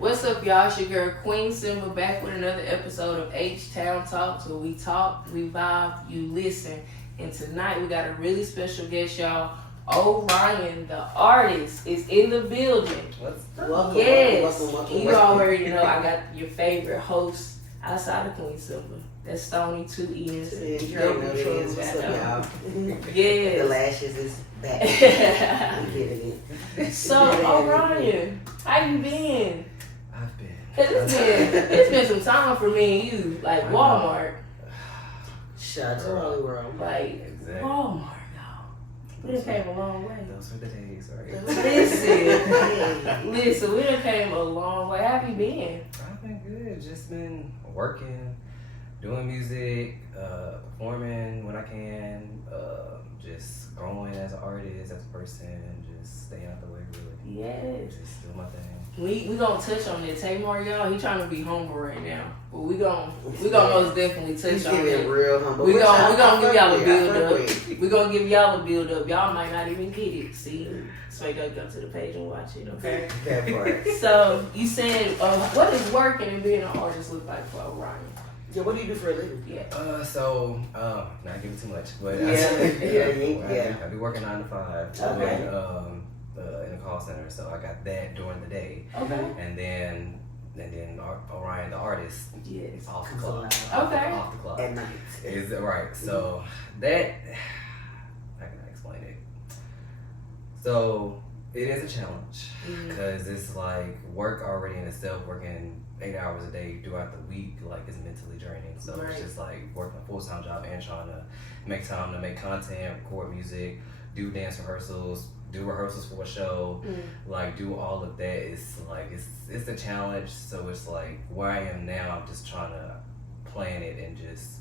What's up, y'all? It's your girl Queen Simba back with another episode of H-Town Talks, where we talk, we vibe, you listen. And tonight we got a really special guest, y'all. Orion, the artist, is in the building. Welcome, Yes, welcome. you already know I got your favorite host outside of Queen Simba. That's Stony 2 E's. You already know it is. What's up, y'all? Yes. The lashes is back. I'm getting it. So, Orion, how you been? I've been. It's been some time for me and you, like Walmart. Shout out to Raleigh World. Like Exactly. Walmart, y'all. We done came a long way. Those were the days, right? Listen, we done came a long way. How have you been? I've been good. Just been working, doing music, performing when I can, just growing as an artist, as a person, just staying out the way, really. Yes. Just doing my thing. We gonna touch on it. Tamar, y'all, he trying to be humble right now. But we gonna most definitely He's touch on getting it. real humble. We gonna give y'all a build up. up. We gonna give y'all a build up. Y'all might not even get it. See, so you gotta go to the page and watch it. Okay. That part. So you said, what does working and being an artist look like for Orion? Yeah, what do you do for a living? Yeah. Not giving too much, but Yeah. I be working 9 to 5. Okay. In a call center, so I got that during the day, Okay. and then Orion the artist Yes. off the clock. Okay. Off the clock. At night. Is it right? So that how can I explain it? So it is a challenge because it's like work already in itself. Working 8 hours a day throughout the week, like, it's mentally draining. So Right. it's just like working a full-time job and trying to make time to make content, record music, do dance rehearsals, do rehearsals for a show, like do all of that. It's like it's a challenge. So it's like where I am now, I'm just trying to plan it and just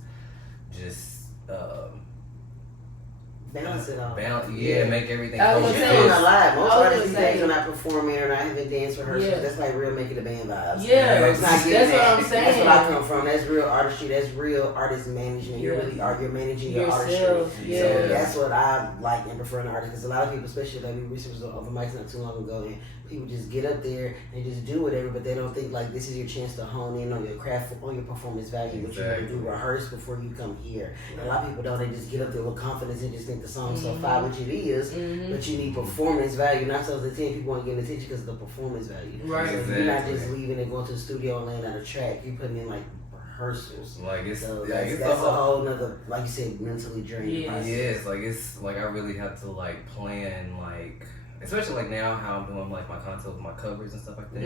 Balance it all. make everything. I was You're gonna doing say- a lot. Most I was artists gonna these say- days are not performing or not having dance rehearsals. Yeah. That's like real making the band vibes. Yeah, It's not getting that's what that. I'm saying. That's what I come from. That's real artistry. That's real artist management. You're Yeah. really you're managing your Yourself, artistry. yeah. So that's what I like and prefer in an artist. Because a lot of people, especially like we recently was over mics not too long ago, and people just get up there and just do whatever, but they don't think like this is your chance to hone in on your craft, on your performance value, what you want to do, rehearse before you come here. And a lot of people don't. They just get up there with confidence and just think the song's so fire, which it is. But you need performance value. Not so the 10 people want to get attention because of the performance value. Right. So you're not Exactly. just leaving and going to the studio and laying out a track. You're putting in like rehearsals. Like it's So yeah, that's it's a whole nother, like you said, mentally draining Yeah. process. it's like I really have to like plan, like especially like now how I'm doing like my content with my covers and stuff like that.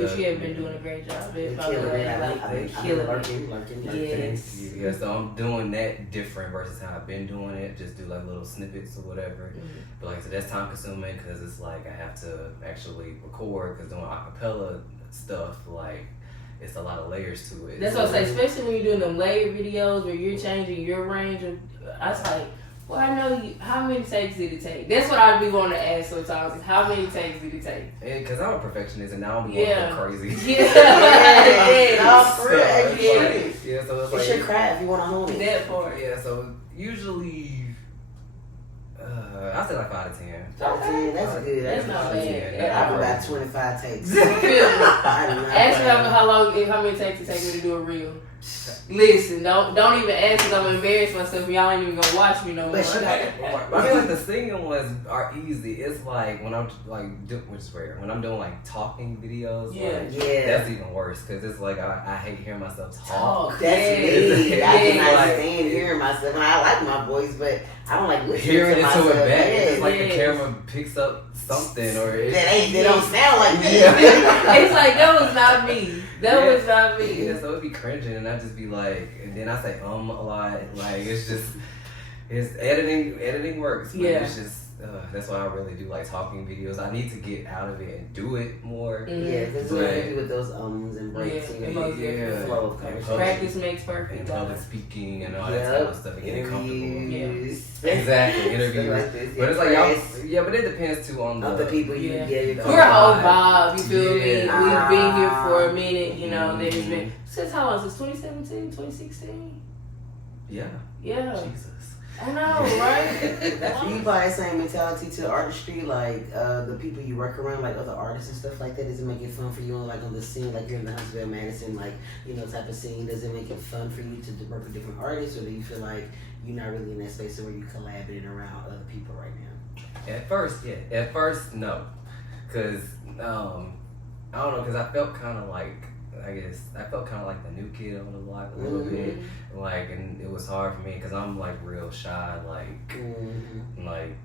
Which you have been doing a great job You're at, by the killing way. it. Like, I've been killing it. lurking. Yes. Yeah, so I'm doing that different versus how I've been doing it. Just do like little snippets or whatever. But like so that's time consuming because it's like I have to actually record because doing acapella stuff like it's a lot of layers to it. That's what I say, especially when you're doing them layered videos where you're changing your range of. I was like, well, I know you. How many takes did it take? That's what I'd be wanting to ask sometimes. Is how many takes did it take? Because I'm a perfectionist and now I'm going Yeah. crazy. Yeah. No, for real. So, It's yeah, so it's It's like your craft. You want to hone it. That part. yeah, so usually I say like 5 to 10. Okay. That's good. That's not bad. I have about 25 takes. Feel me. I do not Ask me plan. how many takes it take me to do a reel. Listen, don't even ask because I'm embarrassed myself. Y'all ain't even gonna watch me no more. But she got I mean, like the singing ones are easy. It's like when I'm like, which is rare. When I'm doing like talking videos, Yeah. like, Yeah. that's even worse because it's like I hate hearing myself talk. That's Yeah. me. I cannot Like- stand hearing myself. And I like my voice, but I don't like listening Hearing to it myself. to it back, Yeah. it's like Yes. the camera picks up something or it, They don't sound like that. Yeah. It's like that was not me. That Yeah. was not me. Yeah, so it'd be cringing, and I'd just be like, and then I say a lot. Like it's just, it's editing works. But Yeah. it's just that's why I really do like talking videos. I need to get out of it and do it more. Yeah, because Right. you with those ums and breaks Yeah, and it must the be. flow of Yeah. conversation. Practice makes And perfect. public guys. speaking and all that type of stuff and getting comfortable. Interviews. Exactly, interviews. Like this. But it's like y'all, Impress yeah, but it depends too on other people you Yeah. you're We're a whole vibe, you feel me? Yeah. We've been here for a minute, you know. There's Mhm. been since how long? Since 2017, 2016? Yeah. Yeah. Jesus. I know, right? Do you apply that same mentality to artistry? Like the people you work around, like other artists and stuff like that? Does it make it fun for you on like on the scene, like you're in the Huntsville, Madison, like type of scene? Does it make it fun for you to work with different artists, or do you feel like you're not really in that space where you're collaborating around other people right now? At first, yeah. At first, no, cause I don't know, cause I felt kind of like. I felt kind of like the new kid on the block a little bit, like, and it was hard for me because I'm like real shy, like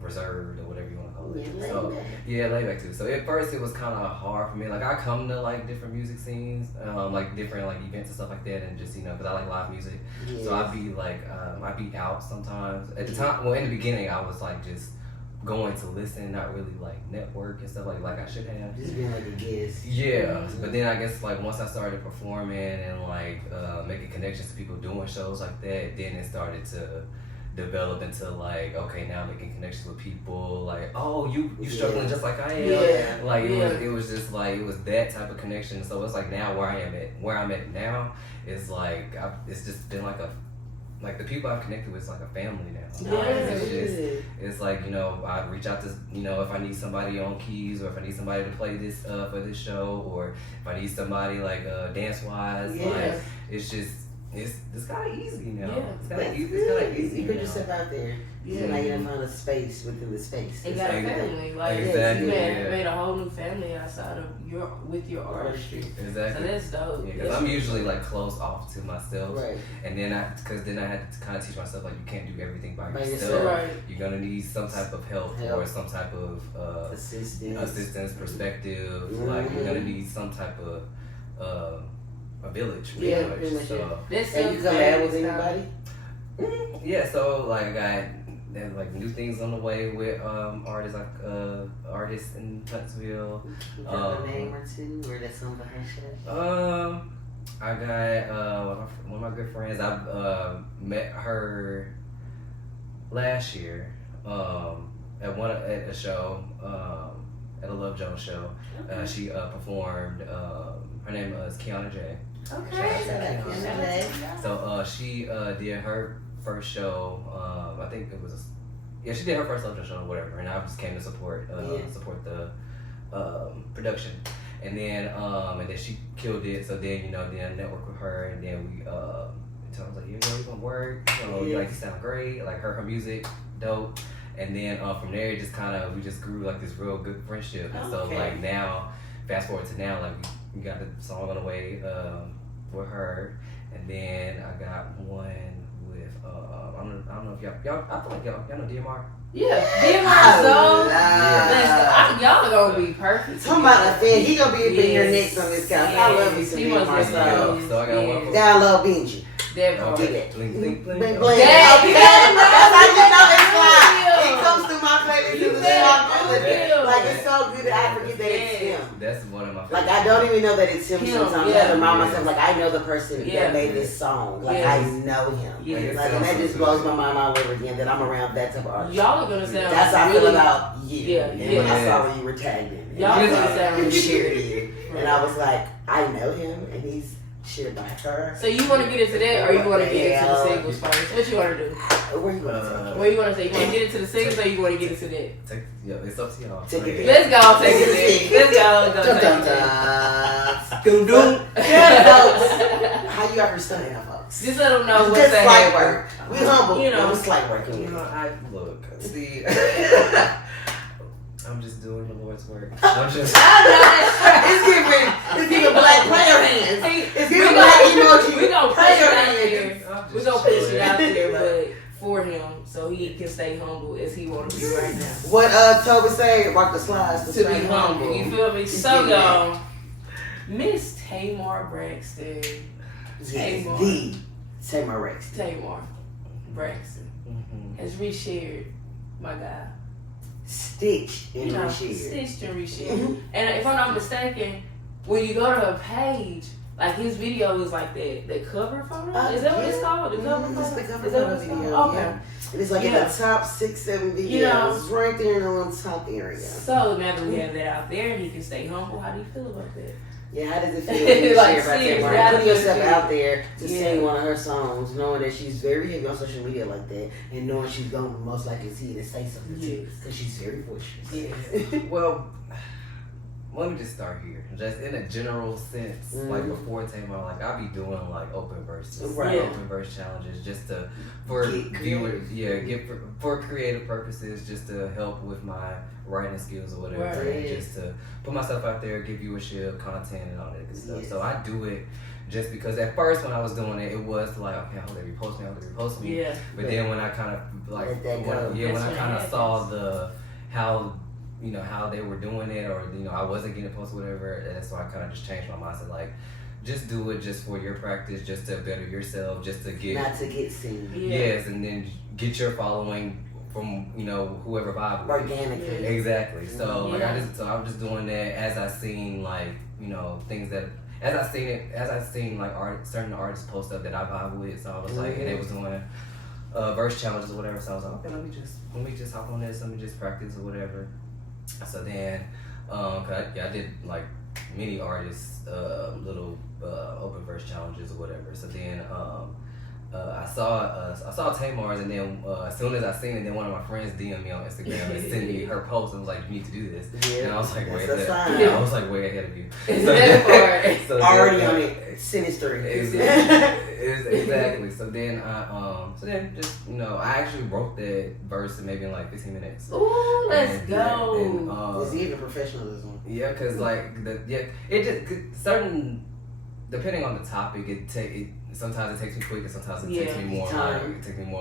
reserved or whatever you want to call it. So yeah, laid back too. So at first it was kind of hard for me. Like I come to like different music scenes, like different like events and stuff like that, and just because I like live music. Yes. So I'd be like, I'd be out sometimes. At the time, well, in the beginning, I was like just going to listen, not really like network and stuff like I should have. Just being like a guest. Yeah, but then I guess like once I started performing and like making connections to people doing shows like that, then it started to develop into like, okay, now making connections with people, like, oh, you struggling just like I am. Yeah. Like it was just like it was that type of connection. So it's like now where I'm at now is like it's just been like the people I've connected with is like a family now. It's like, I reach out to, if I need somebody on keys, or if I need somebody to play this for this show, or if I need somebody like dance wise, like it's kind of easy now. Yeah. It's kind of easy. You put yourself out there. Yeah. So now you done found a space within the space. And got a family. Like exactly. You made a whole new family outside of your artistry. Exactly. So that's dope. Yeah, because I'm usually like closed off to myself. Right. And then I had to kind of teach myself like you can't do everything by yourself. yourself. Right. You're gonna need some type of help. Or some type of assistance, perspective. Mm-hmm. Like you're gonna need some type of a village. Pretty much. So, and you collab with anybody? Yeah, so like I got like new things on the way with artists in Huntsville. You got a name or two, or that's some behind shit? I got one of my good friends. I met her last year at a show, at a Love Jones show. Okay. She performed. Her name is Kiana J. Okay. So she did her first show. I think it was she did her first Love Jones show or whatever, and I just came to support the production. And then she killed it. So then then I networked with her, and then we I was like, you gonna work? Like you sound great. Like her music, dope. And then from there, we just grew like this real good friendship. And so like now, fast forward to now, like we got the song on the way with her, and then I got one with I don't know if y'all I feel like y'all know DMR. Yeah, DMR song. Y'all are gonna be perfect. Talking about a fan, he gonna be up in your next on this couch. I love me some DMR songs. So I got one. Down low Benji. That part. Get it. Blink, blink, blink. Blink, blink. That's how you know it's live. It comes through my playlist in the song. Like it's so good that I forget that it's him. That's one of my favorites. Like I don't even know that it's him sometimes. I have to remind myself, like I know the person Yeah. that made this song. Like I know him. Yes. Like and that just blows my mind all over again that I'm around that type of artist. Y'all are gonna sound That's how I feel about you. Yeah, And yeah. when I saw when you were tagged in. Y'all and gonna sound you really shared it. And I was like, I know him and he's shared by her. So you want to get into that, or you want to get into the singles first? What you want to do? Where you want to take? Where you want to say? You want to get into the singles, or you want to get into that? It's up to y'all. Take it. Let's go. Take it. Let's go. Take it. Doom doom. Yeah, folks. How you ever studying, folks? Just let them know what's Just that. slight work. We humble. You know. It's slight work. Look, see, I'm just doing the Lord's work. I'm just. It's giving black player hands. It's giving black emoji. We gonna push player it out hands. there. We gonna push it out there, but for him, so he can stay humble as he want to be right now. What Toby say? Rock the slides To be humble. You feel me? So y'all, Miss Tamar Braxton. Yes, Tamar. the Tamar Rex. Tamar Braxton has reshared my guy. Stitch and reshared. Stitched and reshared. And if I'm not mistaken, when you go to her page, like his video is like the cover photo. Is that what it's called? The cover photo. It's the cover Is that photo what it's called? video. Okay. Yeah. And it's like in the top 6-7 videos, right there in the little top area. So now that we have that out there, and he can stay humble. How do you feel about that? Yeah, how does it feel when you Like, share about seriously, Tamar? how Putting does it yourself feel? out there to Yeah. sing one of her songs, knowing that she's very heavy on social media like that, and knowing she's going to most likely see it and say something too, Yes. because she's very boisterous. Yes. Well, let me just start here. Just in a general sense, like Mhm. before Tamar, like I be doing like open verses, Right. Yeah. open verse challenges, just to for Get viewers, creative. yeah, get for creative purposes, just to help with my writing skills or whatever, Right. and just to put myself out there, give viewership, content, and all that good stuff. Yes. So I do it just because at first when I was doing it, it was like, okay, I hope they repost me, I hope they repost me. Yeah. But then when I kind of like, Let that go. when That's I what kind of happens. saw how how they were doing it, or I wasn't getting posted, whatever. And so I kind of just changed my mindset, like just do it just for your practice, just to better yourself, just to get Not to get seen. Yeah. yes, and then get your following from whoever vibe with. Organically. Exactly. So like Yeah. I'm just doing that as I seen like things that as I seen like certain artists post up that I vibe with. So I was like, and they was doing verse challenges or whatever. So I was like, okay, let me just hop on this. Let me just practice or whatever. So then, I did like many artists little open verse challenges or whatever. So then I saw Tamar's, and then as soon as I seen it, then one of my friends DM'd me on Instagram and sent me her post and was like, "You need to do this." Yeah. And I was like, That's "Wait, a that, sign. I was like way ahead of you." That part. So then, Already on it. Sentence 3. Exactly. So then just I actually wrote that verse in maybe in like 15 minutes. Ooh, let's And, go. It's even professionalism. Yeah, cause like it just certain depending on the topic, sometimes it takes me quick, and sometimes it takes me more Time.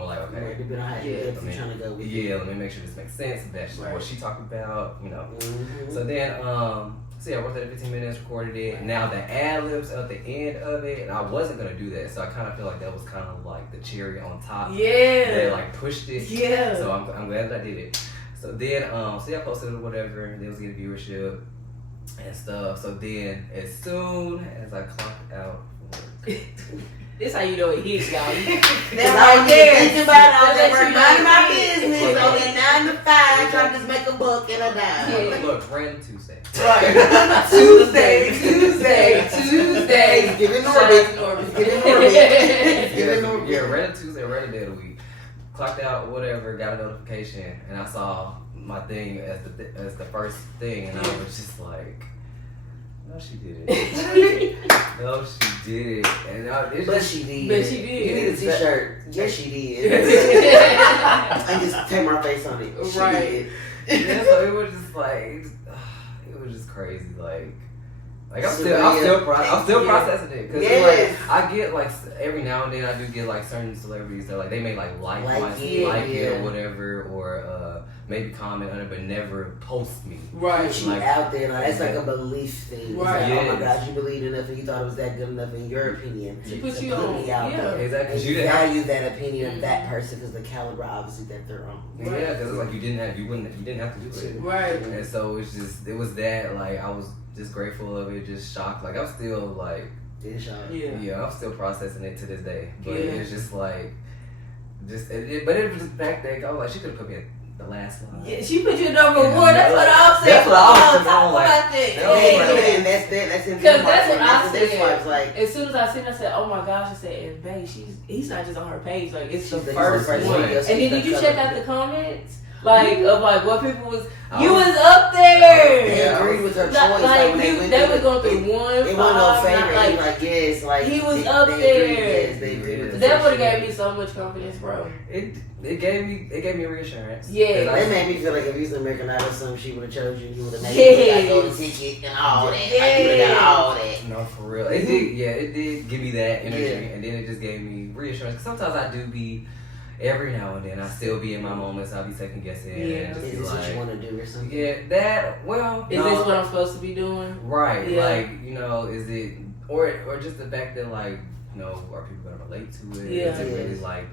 like okay. Right, depending on how Yeah. in-depth you're trying to go with it. Yeah, let me make sure this makes sense. That's Right. what she talking about, Mhm. So then, I wrote that in 15 minutes, recorded it. Now the ad libs at the end of it, and I wasn't gonna do that, so I kind of feel like that was kind of like the cherry on top. Yeah. That like pushed it. Yeah. So I'm glad that I did it. So then, I posted it or whatever, and it was getting viewership and stuff. So then, as soon as I clocked out work, This how you know it hits, y'all. That's right all there. thinking about it. I was That at work lets you minding my know it business is. on that 9 to 5, trying to just make a buck and a dime. Yeah. look, random Tuesday. Right. Tuesday. Give it Shout out Norbit. to Norbit. Give it Norbit. Give it Yeah, Norbit. random Tuesday, random day of the week. Clocked out, whatever, got a notification, and I saw my thing as the first thing, and I was just like, no, she did it. No, she did it. And it's But just, she did. But she did. You need a t-shirt. Yes, she did. And just take my face on it. She Right. did. yeah, so it was just like, it was just crazy. Like I'm still Yeah. processing it because Yes. I get like every now and then I do get like certain celebrities that like they may like Like it it, or whatever, or maybe comment on it but never post me. Right. She Like- out there, like, that's like a belief thing. It's Right. like, oh my Yes. gosh, you believed enough and you thought it was that good enough in your opinion. She put to you on. me out Yeah. there. Exactly. And You you didn't have- value that opinion of that person because the caliber obviously that they're on. Yeah, because it's like you didn't have to do it. Right. And so it was that like I was just grateful of it, just shocked. Like I'm still like It's y'all. Yeah. I'm still processing it to this day. But Yeah. it's just like but it was just back then. I was like, she could have put me at the last line. Yeah, she put you at number Yeah. one. That's what I'm saying. That's what I was Come on, thinking. talk I'm like, about that. that was Hey. like- And that's in Because that's what I That's said. why it's like, As soon as I seen it, I said, "Oh my gosh!" I said, "And babe, he's not just on her page. Like it's the she's first first one." one. And then did you check out the comments? Like Mm-hmm. of like what people was I you was- was up They there. agreed with her choice. Like, when you, went they through was it, going through one. it wasn't no five, favor. not, Like, like yes, like he was they up agreed, there. Yes, they agreed with the that would first have one. gave me so much confidence, bro. It gave me reassurance. Yeah. 'Cause I- That made me feel like if you was an American Idol or something, she would have chose you. You would have made Yes. like golden ticket and all that. Like, you would Yes. have got all that. No, for real. It did give me that energy, Yeah. and then it just gave me reassurance. 'Cause sometimes I do be, every now and then, I still be in my moments. I'll be second guessing. Yeah. And just Is be this what like, you want to do or something? yeah, that. Well, Is no, this what I'm supposed to be doing? right? Yeah. Like is it or just the fact that like are people gonna relate to it? Yeah. Is it really like,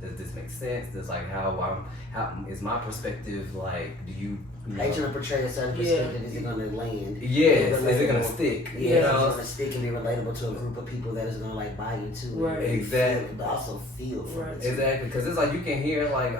does this make sense? Does like how is my perspective like? Do you? How you trying to portray a certain perspective? Is it going to land? Yes. Is it gonna stick? Yeah, it's going to stick and be relatable to a group of people that is going to like buy into it. Right. Exactly. But also feel from Right. it. Exactly, because it's like you can hear like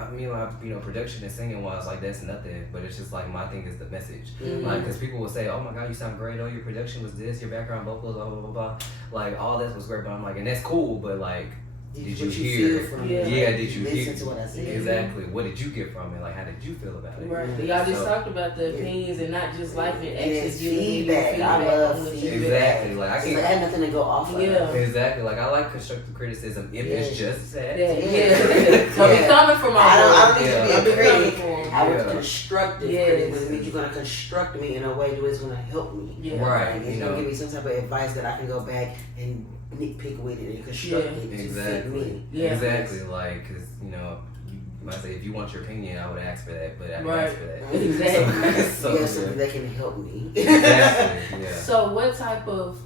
production and singing wise like that's nothing, but it's just like my thing is the message. Mhm. Like, because people will say, oh my god, you sound great, oh your production was this, your background vocals, blah blah blah blah, like all that was great, but I'm like, and that's cool, but like, did you hear? Feel from Yeah. it? Yeah, did you listen hear? to what I said? Exactly. What did you get from it? Like, how did you feel about it? Right. Y'all just So- talked about the opinions and not just life and And actually it's giving you feedback. I love on what you feedback. Exactly. Like I It's can. like, I had nothing to go off of. Yeah. Exactly. Like I like constructive criticism if it's Yeah. just that. Yeah. Yeah. So Yeah. we coming from our I don't board. need Yeah. to I'm be a coming critic. from. I was Yeah. constructive Yes. critic, which means you're going to construct me in a way that is going to help me. Yeah. Right. Like, it's You going to know. give me some type of advice that I can go back and nitpick with it and construct Yeah. it to fit Exactly. me. Yeah. Exactly. Like, cause you might say if you want your opinion, I would ask for that, but I didn't Right. ask for that. Exactly. So, You have something that can help me. exactly. Yeah. So what type of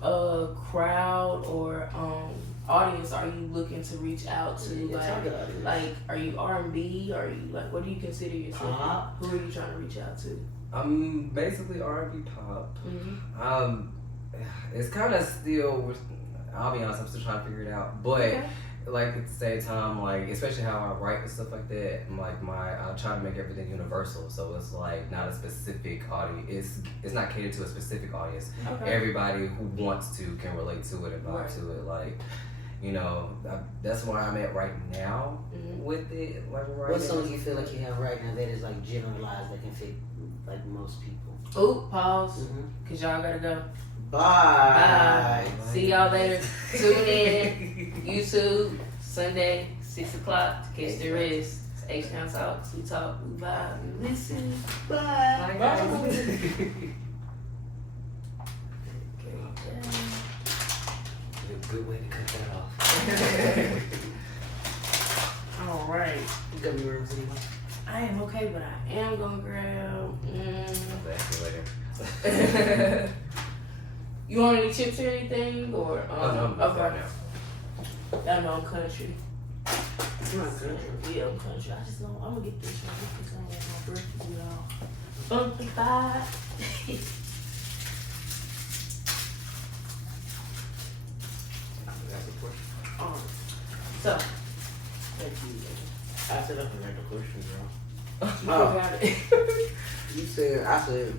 crowd or audience are you looking to reach out to? Yeah, target audience. Like, are you R&B? Are you like, what do you consider yourself? Pop. Who are you trying to reach out to? I'm basically R&B pop. Mm-hmm. It's kind of still. I'll be honest, I'm still trying to figure it out, but. Okay. Like at the same time, like especially how I write and stuff like that, like I try to make everything universal, so it's like not a specific audience. It's not catered to a specific audience. Okay. Everybody who wants to can relate to it and vibe Right. to it. Like, that's where I'm at right now Mhm. with it. Like right What now. songs you feel like you have right now that is like generalized that can fit like most people? Ooh, pause. Mm-hmm. Cause y'all gotta go. Bye. Bye. See y'all later. Tune in. YouTube Sunday 6 o'clock to catch the rest. It's H-Town Talks. We talk. We vibe. We listen. Bye. Bye, guys. Good way to cut that off. All right. You got me rooms anymore? I am okay, but I am gonna grab. I'll ask you later. You want any chips or anything? Or Oh, no, I'm okay. fine now. Y'all know I'm country. I'm not country. Yeah, I'm country. I just know I'm gonna get this one. This is my breakfast with all funky vibe. So, thank you. I said I forgot the question, girl. You Oh. forgot it. You said, I said,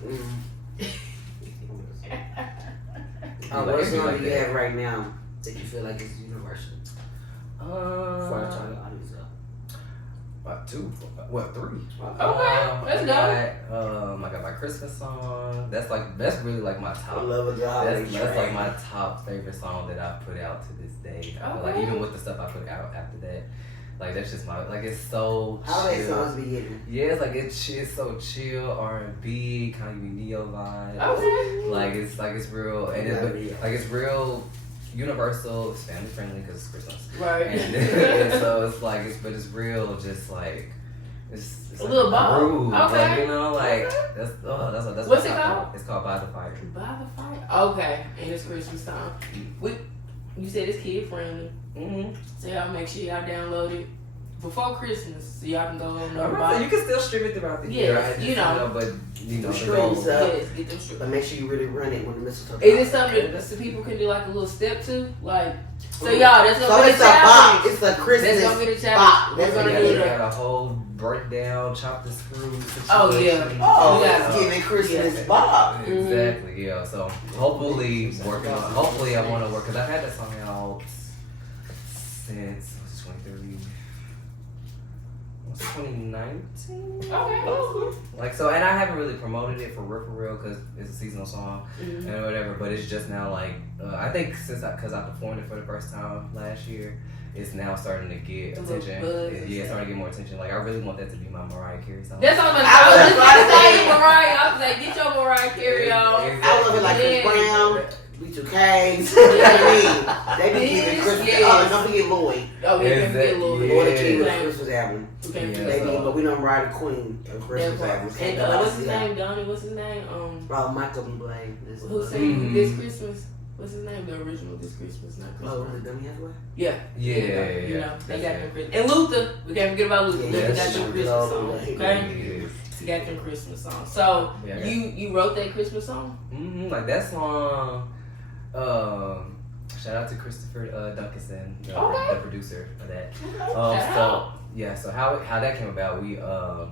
Like, what it'd be song like do you that. have right now that you feel like is universal? Before I turn the audience up. About 2, what 3? Okay, let's go. I got my Christmas song. That's really like my I top. love a holiday That's like my top favorite song that I put out to this day. I feel like Okay. even with the stuff I put out after that, like that's just my it's so Holiday chill. songs be hitting. Yeah, it's like it's so chill R&B kind of neo vibe. Okay. Like it's real and it's real universal. It's family friendly because it's Christmas. Right. And so it's like it's real. Just like it's A like little bop. groove. Okay. Like Okay. that's What's my it top called? one. It's called By the Fire. By the fire. Okay, and it's Christmas time. You said it's kid friendly, Mm-hmm. so y'all make sure y'all download it before Christmas, so y'all can go on You can still stream it throughout the Yeah, year. Right? you know. But the Streams goal- up. Yes, get them straight. But make sure you really run it when the mistletoe Is it something that some people can do like a little step to? Like, so y'all, that's So gonna be it's a a bop. challenge. It's a Christmas That's gonna be the bop. challenge. We're That's gonna You what do it is. that. got a whole breakdown, chop the screw situation. Oh, yeah. Oh, We it's got- giving Christmas Yeah. bop. Exactly, yeah. So hopefully working on. Hopefully I want to work because I've had that song out since 2019. Okay. Like so, and I haven't really promoted it for real because it's a seasonal song Mhm. and whatever. But it's just now like I think because I performed it for the first time last year, it's now starting to get A little attention. buzz and Yeah, it's stuff. starting to get more attention. Like I really want that to be my Mariah Carey song. That's what I was just about to say, Mariah. I was like, get your Mariah Carey on. I love it like Chris Yeah. Brown, B2Ks. You know what I mean? They be giving Yes, Christmas. yes. Oh, and don't forget Lloyd. Oh, yeah, Is can get a little that- bit. Lloyd Yeah. the King with Okay. Christmas album. Okay. Yeah. They be, so- but we know Mariah the Queen of Christmas albums. And what's his name? Donnie, what's his name? Oh, Michael B. Blade. Who sang Mhm. This Christmas? what's his name? The original This Christmas, not Chris Oh, Brown. was it Dummy Hathaway? Yeah. Yeah, You know, they that's got it. them Christmas. And Luther, we can't forget about Luther. Yeah, Luther got that's them true. Christmas Oh, songs. yeah. Okay. Yes. He got them Christmas songs. So Yeah. you wrote that Christmas song? Like that song. Shout out to Christopher Duncanson, Okay. the producer of that. Shout out. So how that came about, we I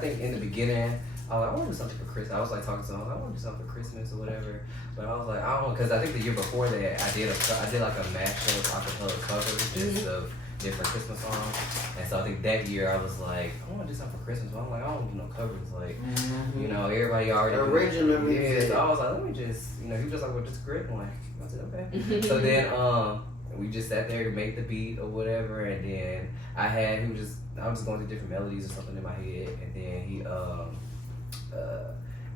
think in the beginning, I was like, I want to do something for Christmas. I was like talking to him, I was like, I want to do something for Christmas or whatever. But I was like, I don't know, because I think the year before that, I did like a mashup acapella cover just of different Christmas songs. And so I think that year I was like, I want to do something for Christmas. But I'm like, I don't do no covers. Like, you know, everybody already Original Yeah, music. so I was like, let me just, he was just like, well, just grip one. I said, okay. So then we just sat there to make the beat or whatever, and then I was just going through different melodies or something in my head, and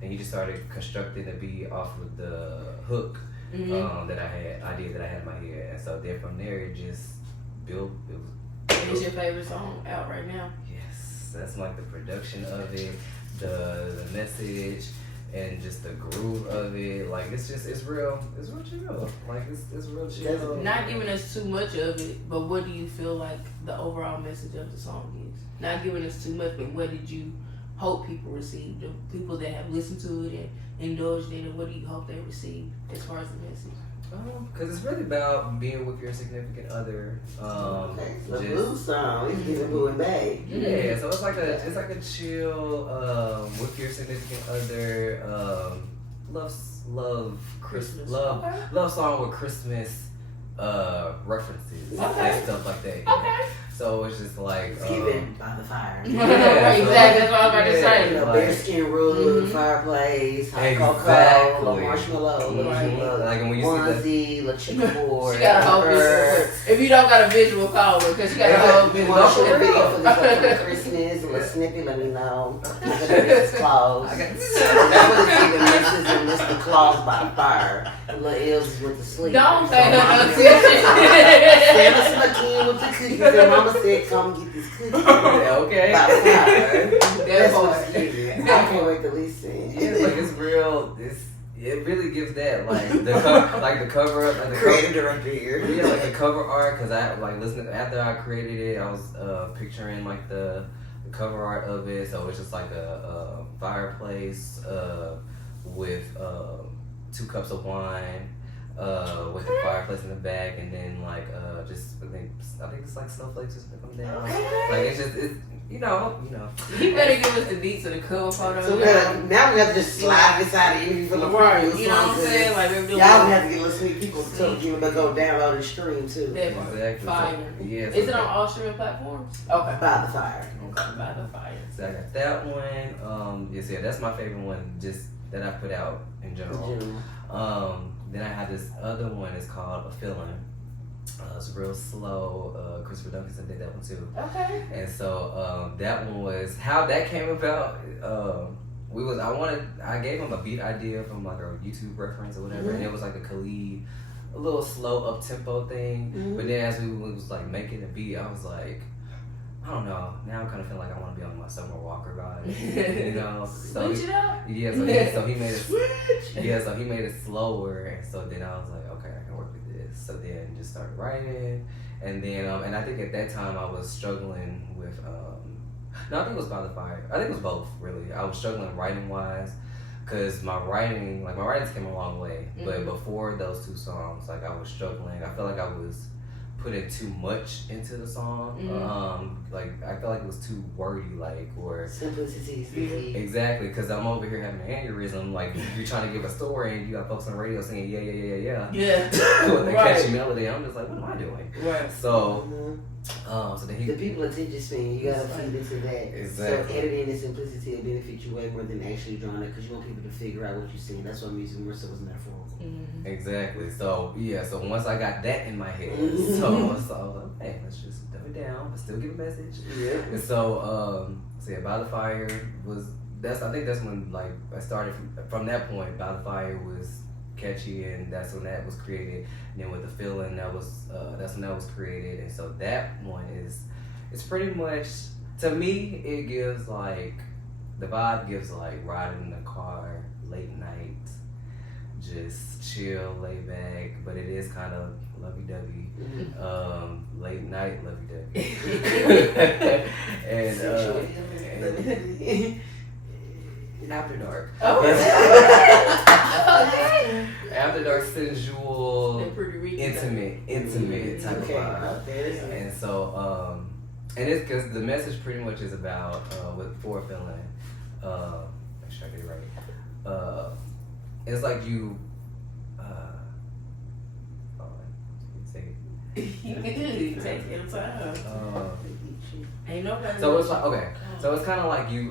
then he just started constructing the beat off of the hook that I had in my head, and so then from there it just built. What's your favorite song out right now? Yes, that's like the production of it, the message, and just the groove of it. Like it's real chill. Like it's real chill. Not giving us too much of it, but what do you feel like the overall message of the song is? Not giving us too much, but what did you hope people receive? The people that have listened to it and indulged in it, what do you hope they receive as far as the message? Because it's really about being with your significant other. Okay, the just- blues song. It's giving boo and bae. Yeah, so it's like a chill with your significant other love Christmas. love Okay. love song with Christmas references Okay. and stuff like that. Okay. So it's just like It's giving by the fire. Right, exactly, that's what I was about to You say. know, bearskin rug, fireplace, hot cocoa, Exactly. little marshmallow, little Right. Like when you see onesie, little chicken board. She got a whole visual. If you don't got a visual, call her because she got a whole You visual. want to shoot a real. video for this for Christmas, a little snippet, let me know. I'm gonna do this Claus. I got That's what it's giving, Mrs. and Mr. Claus by the fire. The little elves with the sleep. Don't say her no Santa attention. snuck in with the cookies and mama said, come get this cookie. okay. By the fire. That That's what part. it's giving. I can't wait to listen. Yeah, like it's real. It really gives that like the cover up, like the Creative director here. Yeah, like the cover art, because I like listening after I created it, I was picturing like the cover art of it. So it's just like a fireplace with 2 cups of wine, with the fireplace in the back, and then like just I think it's like snowflakes or something coming down. Like it's you know. You better give us the deets of the cover photo. So now we have to just slide this out of interview for the Right, preview. you know what I'm saying? Like we're doing. Y'all have to get a little sneak people to you to go download and stream too. That part. Exactly. Fire. Yeah. Is it on all streaming platforms? Okay. By the fire. Okay, by the fire. So I got that one. Yes, yeah, that's my favorite one, just that I put out in general. Then I have this other one. It's called A Feeling. It's real slow. Christopher Duncanson did that one too. Okay. And so that one was how that came about. I gave him a beat idea from like a YouTube reference or whatever, and it was like a Khalid, a little slow up tempo thing. But then as we was like making the beat, I was like, I don't know. Now I'm kind of feeling like I want to be on my Summer Walker vibe, you know. So Switch it up. yeah, so he made it. Yeah, so he made it slower, and so then I was like, okay, I can work with this. So then just started writing, and then and I think at that time I was struggling with no, I think it was By the Fire. I think it was both really. I was struggling writing wise, cause my writings came a long way, but before those 2 songs, like I was struggling. I felt like I was putting too much into the song. Like I felt like it was too wordy, like or Simplicity is the key. exactly, because I'm over here having an aneurysm. Like you're trying to give a story and you got folks on the radio singing yeah with a catchy melody. I'm just like, what am I doing? Right. So so then The people attention span, you gotta feed into that. Exactly. So editing and simplicity will benefit you way more than actually drawing it, because you want people to figure out what you're saying. That's why music more so was metaphorical. Exactly. So yeah. So once I got that in my head, so I was like, hey, let's just dumb it down, but still give a message. Yeah. And so yeah, By the Fire was I think that's when like I started from that point. By the Fire was catchy, and that's when that was created. And then with The Feeling, that's when that was created. And so that one it's pretty much, to me, it gives like the vibe gives like riding in the car late night, just chill, lay back, but it is kind of lovey-dovey, late night lovey-dovey. and after dark. Oh. After dark, sensual, They're pretty real. intimate type of vibe. Okay. And so, and it's because the message pretty much is about for feeling. Make sure I get it right. It's like you. You good. Take your time. Ain't nobody. So it's like okay. So it's kind of like you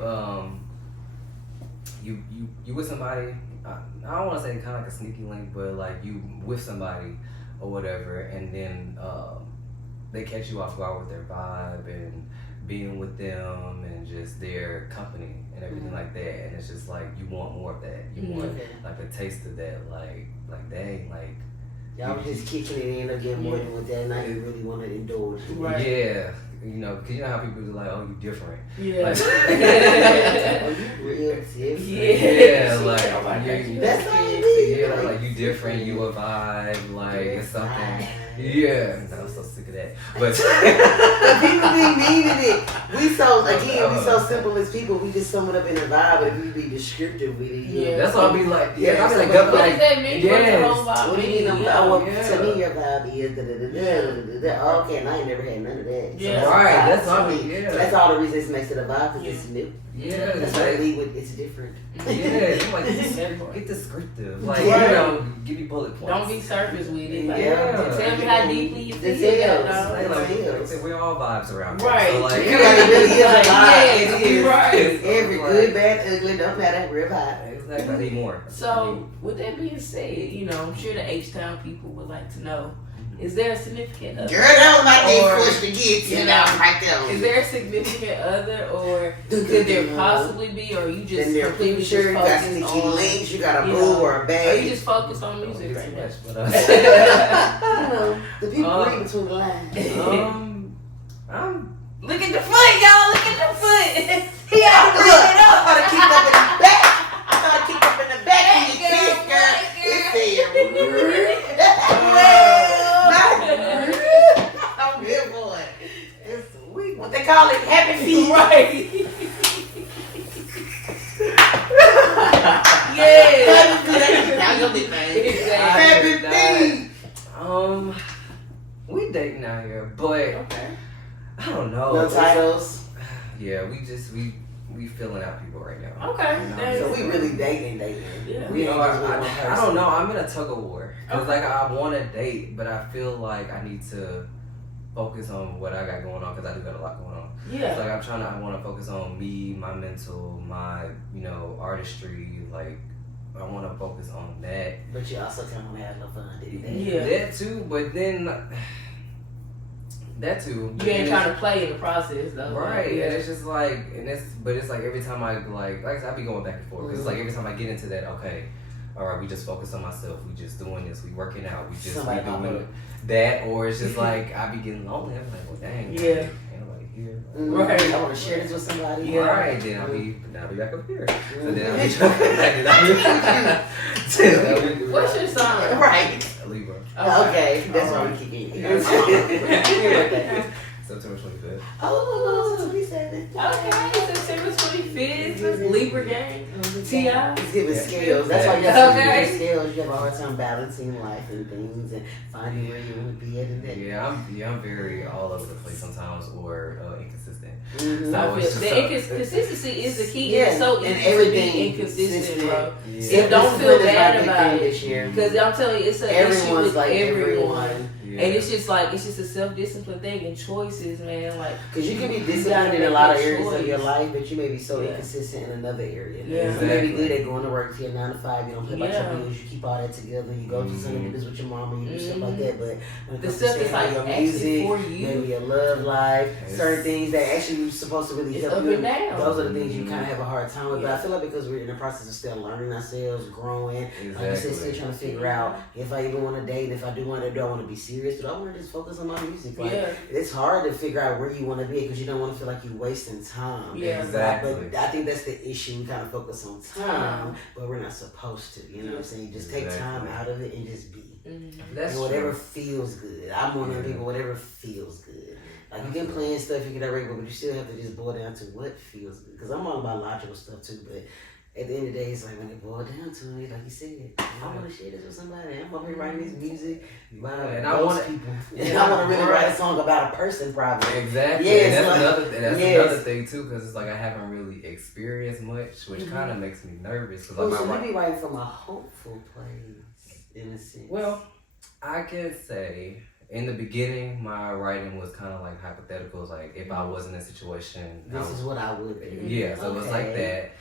with somebody. I don't want to say kind of like a sneaky link, but like you with somebody or whatever, and then they catch you off guard with their vibe and being with them and just their company and everything like that, and it's just like you want more of that. You want like a taste of that, like dang, like y'all was just kicking it in or getting more than with that. Now you really want to indulge. Right. yeah, you know, cause you know how people are like, oh, you different. Yeah. Like, Oh, you real different. yeah, like Oh my God. That's all it is. yeah, like you different, you a vibe, like it's something. Yeah, I'm so sick of that. But People be meaning it. We so simple as people. We just sum it up in a vibe, but if we be descriptive with it, Yeah. that's what I be like. Yeah, Yeah, I be like, so What like does that mean? What's the whole yes. vibe what do you mean? mean? Yeah. To me, your vibe is okay, and I ain't never had none of that. So Yeah. that's a Right, vibe that's to all. me. Yeah, That's all the reason it makes it a vibe because it's new. yeah, That's why I lead with it's different. yeah. You like get descriptive, like Right. you know, give me bullet points. Don't be surface with it. Like, Yeah. Tell me how deeply you feel. Details. dog. Like, we're all vibes around here. Right. So like, It really is a vibe. Yeah, It is. right. Every Like, good, bad, ugly, don't matter. We're a vibe. Exactly. I need more. So, with that being said, you know, I'm sure the H-Town people would like to know, is there a significant other? Girl, that was my Or- next question to get you to. know, Now, right there. Is there a significant other, or could there possibly be, or you just Then they're completely pretty sure just you got focused sneaky on, links, you got a you boo know, or a or bag. you just focused on Don't music get right too now? much, but The people read between the lines. I'm Look at the foot, y'all. Look at the foot. He Look, out bring it I up. thought it kicked up in the back. I thought it kicked up in the back when you Girl, kissed, girl. Right. I'm here for it. It's sweet. What they call it, happy feet. Right. Yeah. Happy feet. That's your big thing. Exactly. Happy feet. we dating out here, but Okay. I don't know. No titles. Yeah, we filling out people right now. Okay. You know, That's- So we really dating. Yeah. We You know, ain't just with one I person. don't know. I'm in a tug of war because Okay. like I want to date, but I feel like I need to focus on what I got going on because I do got a lot going on. It's Yeah. like I want to focus on me, my mental, my artistry. Like I want to focus on that. But you also kind of want to have no fun, didn't you? Yeah. That too, but then that too. You ain't trying to play in the process, though. Right, Yeah. and it's just like, it's like every time I like I said, I be going back and forth because it's like every time I get into that, okay, all right, we just focus on myself, we just doing this, we working out, we just Somebody we pop doing up. that, or it's just like I be getting lonely. I'm like, well, dang, Yeah. ain't nobody here. Right. I want to share this with somebody. Yeah. Right, then I'll be back up here. So then I'll be What's your sign? Right. Libra. Okay, that's why we keep it. September 25th. Oh, 27. Okay, September 25th, Libra gang. T.I. It's giving Yeah. scales. That's why you have to Okay. give scales. You have a hard time balancing life and things and finding where you want to be at and that. Yeah, I'm very all over the place sometimes, or inconsistent. Mhm. So I it's feel just the consistency is the key. Yeah, It's so and easy to everything be inconsistent, bro. Yeah. If don't feel Discipline is bad my big about thing it. this year. Because I'm telling you, it's an issue Everyone's with like everyone. Yeah. And it's just like, it's just a self-discipline thing and choices, man. Like, Because you can be You gotta disciplined in a make lot of that areas of choice. your life, but you may be so Yeah. inconsistent in another area. Yeah. You may be Exactly. good at going to work to your 9 to 5, you don't pay about Yeah. your bills, you keep all that together, you go to Sunday dinners with your mama, you do stuff like that, but when it the comes to stuff staying that's like on your actually music, for you. maybe your love life, It's- certain things that actually you're supposed to really It's help up you. and down. Those are the things you kind of have a hard time with, but I Yeah. feel like because we're in the process of still learning ourselves, growing, like you said, still Exactly. trying to figure out if I even want to date, if I do want to, do I want to be serious serious? Do I want to just focus on my music? Like, Yeah. it's hard to figure out where you want to be because you don't want to feel like you're wasting time. Yeah. Exactly. But I think that's the issue. We kind of focus on time, but we're not supposed to. You know what I'm saying? Just take time out of it and just be. That's And whatever true. feels good. I'm one of the people, whatever feels good. Like, you can plan stuff, you can direct, but you still have to just boil down to what feels good. Because I'm all about logical stuff too, but at the end of the day, it's like when it boils down to it, like you said, I want to share this with somebody. I'm over here writing this music about And I those want people. And I want to really write a song about a person, probably. Exactly. Yes, And that's like- another thing too, because it's like I haven't really experienced much, which kind of makes me nervous. Cause Oh, like so my you be writing from a hopeful place, in a sense. Well, I can say in the beginning, my writing was kind of like hypotheticals. Like if I was in a situation, this is what I would do. yeah. So it was like Okay. that.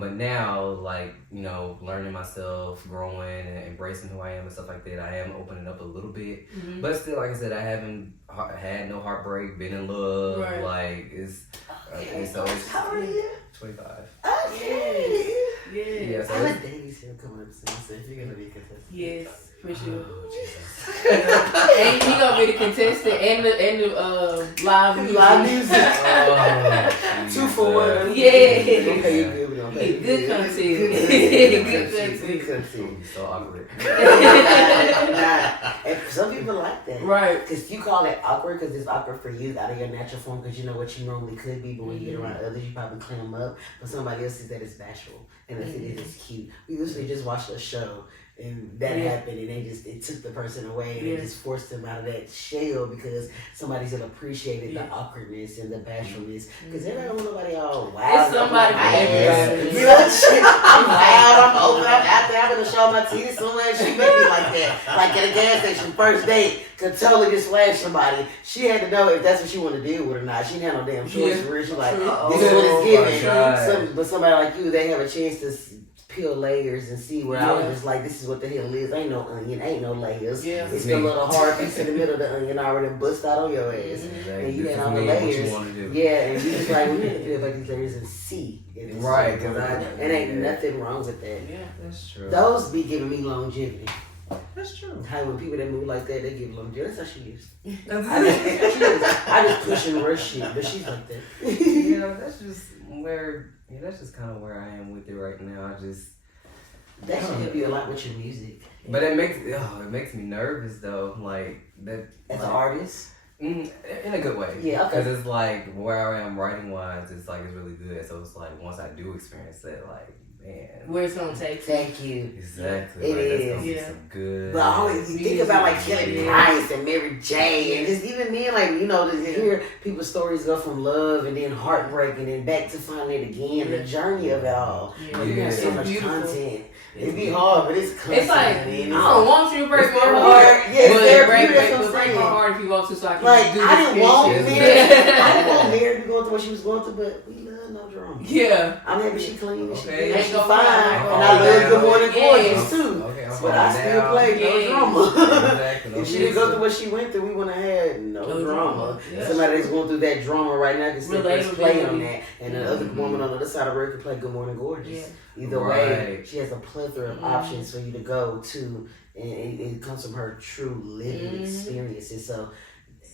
But now, like learning myself, growing, and embracing who I am and stuff like that, I am opening up a little bit. But still, like I said, I haven't had no heartbreak, been in love. Right. Like it's so it's How are you? 25. Okay. Yeah. Yeah. So I it's, like Davies here coming up soon, so if you're gonna be a contestant. Yes, for sure. oh, Jesus. And he gonna be the contestant and the live music. Live music. Oh, 2 for 1. Yeah. Okay, you good. We don't pay. Good content. Good Good content. content. Good content. So awkward. Nah. And some people like that. Right. Because you call it awkward because it's awkward for you out of your natural form because you know what you normally could be, but when you get around others, you probably clam up. But somebody else sees that it's bashful. And if it is, it's cute. We literally just watched a show and that happened and it took the person away and it just forced them out of that shell because somebody still appreciated the awkwardness and the bashfulness. Because everybody don't want nobody all wild. It's somebody for everybody. You know, shit, I'm loud, I'm open, I'm out there, I'm gonna show my titties somewhere. She made me like that. Like at a gas station, first date, could totally just flash somebody. She had to know if that's what she wanted to deal with or not. She didn't have no damn choice for real. She like, this is what it's giving. But somebody like you, they have a chance to peel layers and see where I was just like, this is what the hell is. Ain't no onion, ain't no layers. Yeah. It's the little hard piece in the middle of the onion already bust out on your ass. And you had all the What layers. you want to do. Yeah, and you just like, we need to peel back these layers and see. If it's Right, something. 'cause it ain't nothing wrong with that. Yeah. That's true. Those be giving me longevity. That's true. How when people that move like that, they give longevity. That's how she is. That's I just pushing her shit, but she's like that. that's just where. Yeah, that's just kind of where I am with it right now. I just. That should help you a lot with your music. But it makes me nervous though. Like that. As like, an artist. in a good way. Yeah, okay. Because it's like where I am writing wise, it's like it's really good. So it's like once I do experience it, like man. Where it's gonna take you. Thank you. Exactly. It like, that's is. gonna be Yeah. some good. But I always you think about like Kelly Price and Mary J. And just even me, like, you know, to hear people's stories go from love and then heartbreak and then back to finding it again, the journey of it all. Yeah. You got so It's much beautiful. content. It be hard, but it's content. It's like, I man. don't want you to break my hard. heart. Yes, but they're break, beautiful, but break my saying. heart if you want to, so I can Like, do I this didn't want shit. Mary. I didn't want Mary to be going through what she was going through, but we love no drama. Yeah. I'm happy she clean and she Okay. good and she Ain't fine. no And problem. I love Okay. Good Morning Gorgeous Yes. too. Okay, I'm But I falling still down. play no Yeah. drama. Exactly. If she didn't go through what she went through, we wouldn't have had no No drama. drama. Yeah. Somebody that's going through that drama right now can still press play on Relatability. that. And the other woman on the other side of the road can play Good Morning Gorgeous. Yeah. Either way, Right. she has a plethora of options for you to go to, and it comes from her true living experiences. So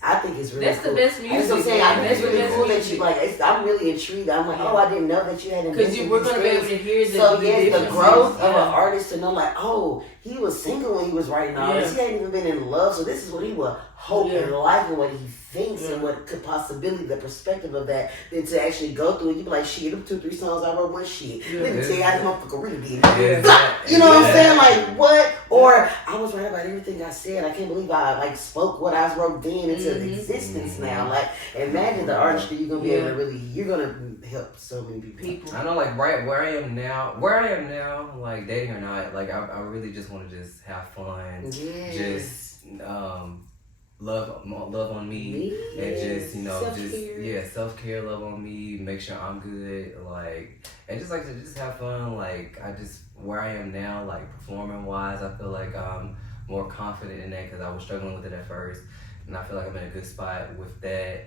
I think it's really That's cool. the best music. That's what I'm saying. I think That's it's the really best cool that music. you like. I'm really intrigued. I'm like, oh, I didn't know that you had Because we're going to be able to hear the so yes, the differences. growth of an Yeah. artist to know, like, oh, he was single when he was writing all this. Yeah. He hadn't even been in love, so this is what he would hope Yeah. and like, and what he thinks, Yeah. and what could possibility, the perspective of that. Then to actually go through it, you be like, shit, them 2-3 songs I wrote, one shit. Yeah. Let me tell you how this motherfucker really did. Yeah. You know what I'm Yeah. saying? Like, what? Or I was right about everything I said. I can't believe I like spoke what I wrote then into existence now. Like, imagine the artistry you're gonna be able to really. You're gonna help so many people. I know, like, right where I am now, like, dating or not, like, I really just want to just have fun, Yes. just love on me, and just Self-care. self-care, love on me, make sure I'm good, like, and just like to just have fun. Like, I just where I am now, like, performing wise, I feel like I'm more confident in that because I was struggling with it at first, and I feel like I'm in a good spot with that.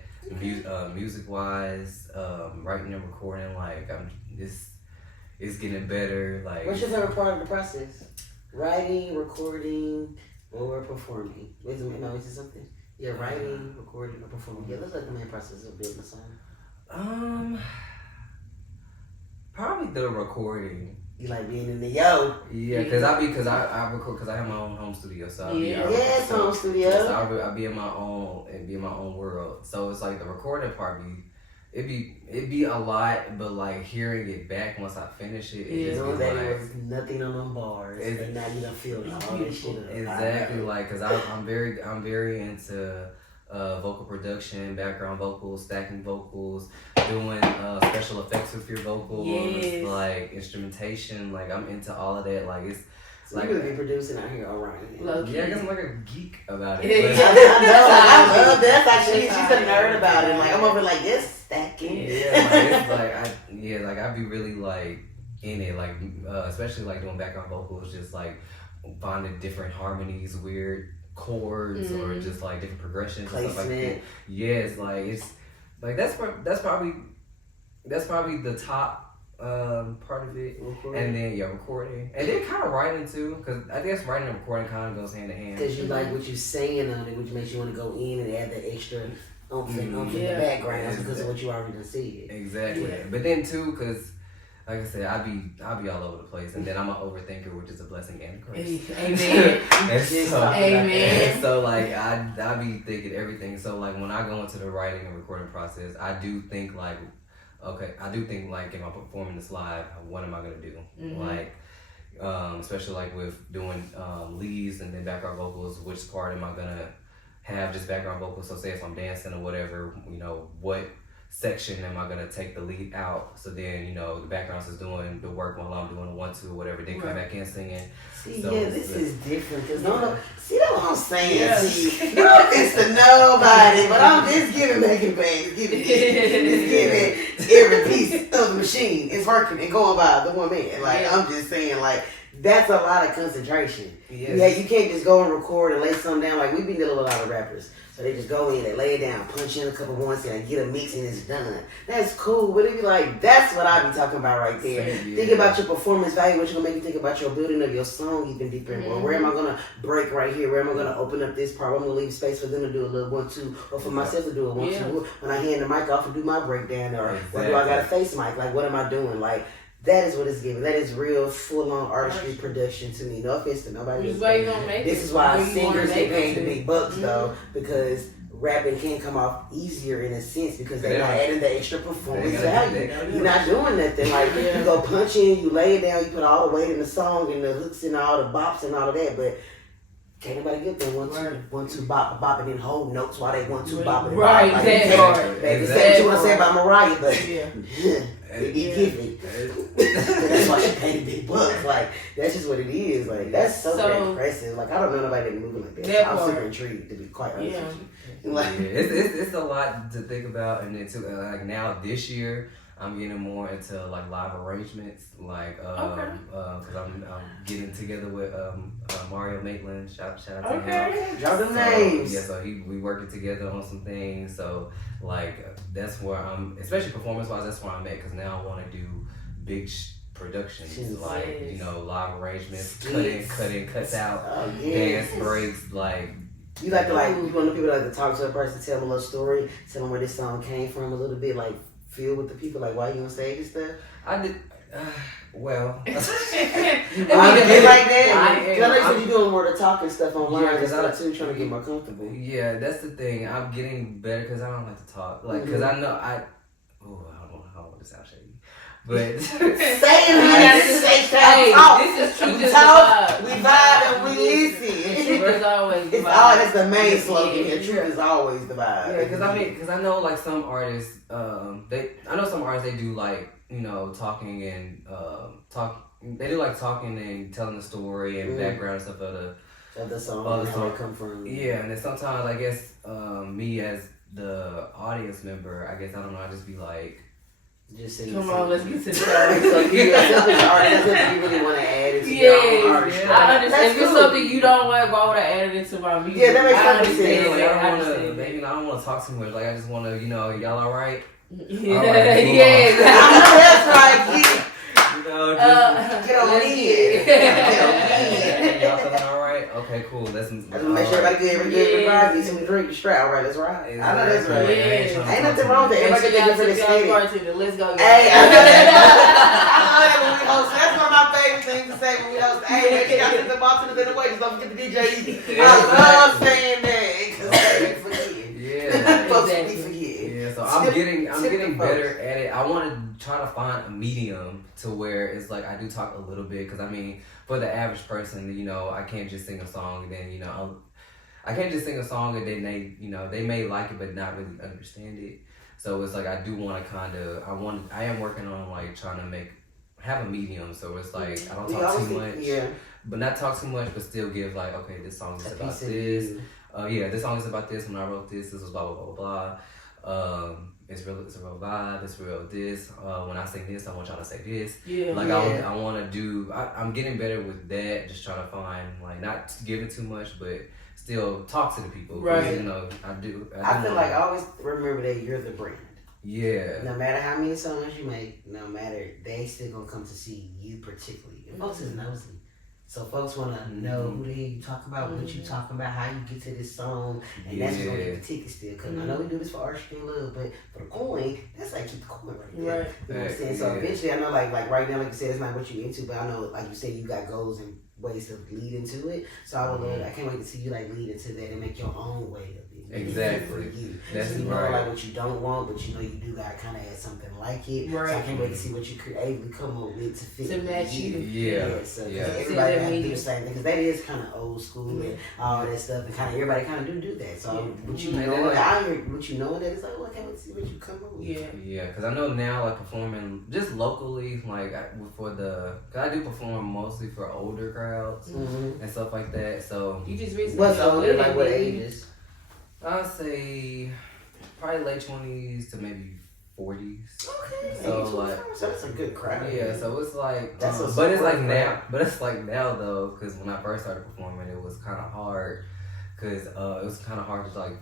Music wise, writing and recording, like, it's getting better. Like, What's your favorite part of the process? Writing, recording, or performing? Is it something? Yeah, writing, recording, or performing. Yeah, that's like the main process of building a song. Probably the recording. You like being in the yo. Yeah, because I record because I have my own home studio, so Yes, home studio. So I be in my own world. So it's like the recording part it'd be a lot, but like hearing it back once I finish it, You know that like, it was nothing on them bars, and now you done feel all this shit up. Exactly, like because I'm very into vocal production, background vocals, stacking vocals, doing special effects with your vocals, like instrumentation. Like I'm into all of that. Like it's So like you really be producing out here, Orion. Yeah, I guess I'm like a geek about it. I know, I love that. Like she's a nerd about it. Like I'm over like yes, stacking. Yeah, like it's like I be really like in it, like especially like doing background vocals, just like finding different harmonies, weird chords, or just like different progressions and stuff like that. Yeah, it's like that's probably the top part of it. Recording. And then recording, and then kind of writing too, because I guess writing and recording kind of goes hand in hand. Because you like what you're saying on it, which makes you want to go in and add that extra oomph in the background because of what you already see. Exactly, but then too, because like I said, I be all over the place, and then I'm an overthinker, which is a blessing and a curse. Amen. and so like I be thinking everything. So like when I go into the writing and recording process, I do think like. Okay, I do think like if I'm performing this live, what am I gonna do? Like, especially like with doing leads and then background vocals, which part am I gonna have just background vocals? So say if I'm dancing or whatever, what section am I gonna take the lead out? So then the background's is doing the work while I'm doing the 1-2 or whatever. Then come back in singing. See, so this is different because see that's what I'm saying. Yeah. See, no offense to nobody, but I'm just giving Megan Banks, giving every piece of the machine is working and going by the one man. Like I'm just saying, like that's a lot of concentration. Yes. Yeah, you can't just go and record and lay something down. Like we've been dealing with a lot of rappers. So they just go in, they lay it down, punch in a couple ones, and get a mix, and it's done. That's cool, but it be like, that's what I be talking about right there. Think about your performance value, what you're gonna make you think about your building of your song even deeper. Well, where am I gonna break right here? Where am I gonna open up this part? I'm gonna leave space for them to do a little 1-2, or for myself to do a 1-2. When I hand the mic off and do my breakdown, or what do I got a face mic? Like, what am I doing? Like, that is what it's giving. That is real full-on artistry production to me. No offense to nobody. This is why singers get paid the big bucks though, because rapping can come off easier in a sense because they're not adding the extra performance value. You're not doing nothing. Like you go punch in, you lay it down, you put all the weight in the song and the hooks and all the bops and all of that, but can't nobody get them 1-2 bop and then hold notes while they 1-2 bop and right, bop. That's hard. Baby, say what you want to say about Mariah, but they give it. That's why she paid big bucks. Like that's just what it is. Like that's so impressive. Like I don't know nobody that moving like that. So I'm super intrigued to be quite honest with you. Like it's a lot to think about, and then too like now this year. I'm getting more into like live arrangements, like because I'm getting together with Mario Maitland. Shout out to him. Drop them names. Yeah, so we working together on some things. So like that's where I'm, especially performance wise. That's where I'm at because now I want to do big productions, like live arrangements, cuts out, dance breaks, like. You like to you want the people like to talk to a person, tell them a little story, tell them where this song came from a little bit, like. Feel with the people, like why you on stage and stuff? I did. Well, I get like that. I know you said you doing more the talking stuff online because I'm too trying to get more comfortable. Yeah, that's the thing. I'm getting better because I don't like to talk. Like, because I know I don't want to sound shady. But say it, this is true. We talk, we vibe, and we listen. Truth is always the vibe. That's the main slogan here. Truth is always the vibe. Yeah, because I know like some artists, they do like talking and They do like talking and telling the story and background stuff of the song and how it come from. Yeah, and then sometimes I guess me as the audience member, I guess I don't know. I just be like. Just say come on, let's get to the So you yourself as an artist, you really want to add it to your own artistry. I understand. If it's something you don't like, why would I add it into my music? Yeah, that makes sense. I don't want to talk too much. Like I just want to, y'all all right? Yeah, all right, yeah. I know that's right. Just get on in. Y'all feeling all right? Okay, Okay, cool. Let's I just make sure everybody good, everybody get some drink, straight. All right, let's ride. I know that's right. Yeah. Ain't nothing wrong with that. Everybody get their different experience. bartender. Let's go. Hey, I know that. I know that when we host. That's one of my favorite things to say when we host. Hey, make sure y'all get the bartenders in the way. Just don't forget the DJ. I love saying that because they forget. Yeah. Folks be forgetting. Yeah, so I'm getting better at it. I want to try to find a medium to where it's like I do talk a little bit, because I mean, for the average person, you know, I can't just sing a song and then, you know, I can't just sing a song and then they, you know, they may like it but not really understand it. So it's like I do want to I am working on like trying to have a medium, so it's like I don't talk too much, but not talk too much, but still give like, okay, this song is about this. This song is about this. When I wrote this was blah blah blah blah blah. It's a real vibe. It's real this. When I sing this, I want y'all to say this. I want to do. I'm getting better with that. Just trying to find like not give it too much, but still talk to the people. Right. You know, I do. I feel like I always remember that you're the brand. Yeah. No matter how many songs you make, no matter, they still gonna come to see you particularly. And folks is nosy. So folks wanna know who the hell you talk about, what you talking about, how you get to this song, and that's gonna get the ticket still. Cause I know we do this for artistry and love, but for the coin, that's like keep the coin right there. Right. You know what I'm saying? So eventually, I know like right now, like you said, it's not what you into, but I know like you said, you got goals and ways to lead into it. So I would love, I can't wait to see you like lead into that and make your own way of it. Exactly. You. That's so you know right. like what you don't want, but you know you do gotta kind of add something like it. Right. So I can't wait to see what you creatively come up with to fit To match you. Yeah. So Yeah. everybody has to do the same thing because that is kind of old school and all that stuff, and kind of everybody kind of do that. So what you know, what you know that it's like, well, I can't wait to see what you come up with. Yeah, because I know now, like performing just locally, like cause I do perform mostly for older crowds and stuff like that. So You just recently. What's older? Like what ages? I'd say probably late 20s to maybe 40s. Okay. So like, so that's a good crowd. yeah. So it's like, That's but it's like now. But it's like now though, because when I first started performing, it was kind of hard, because it was kind of hard to like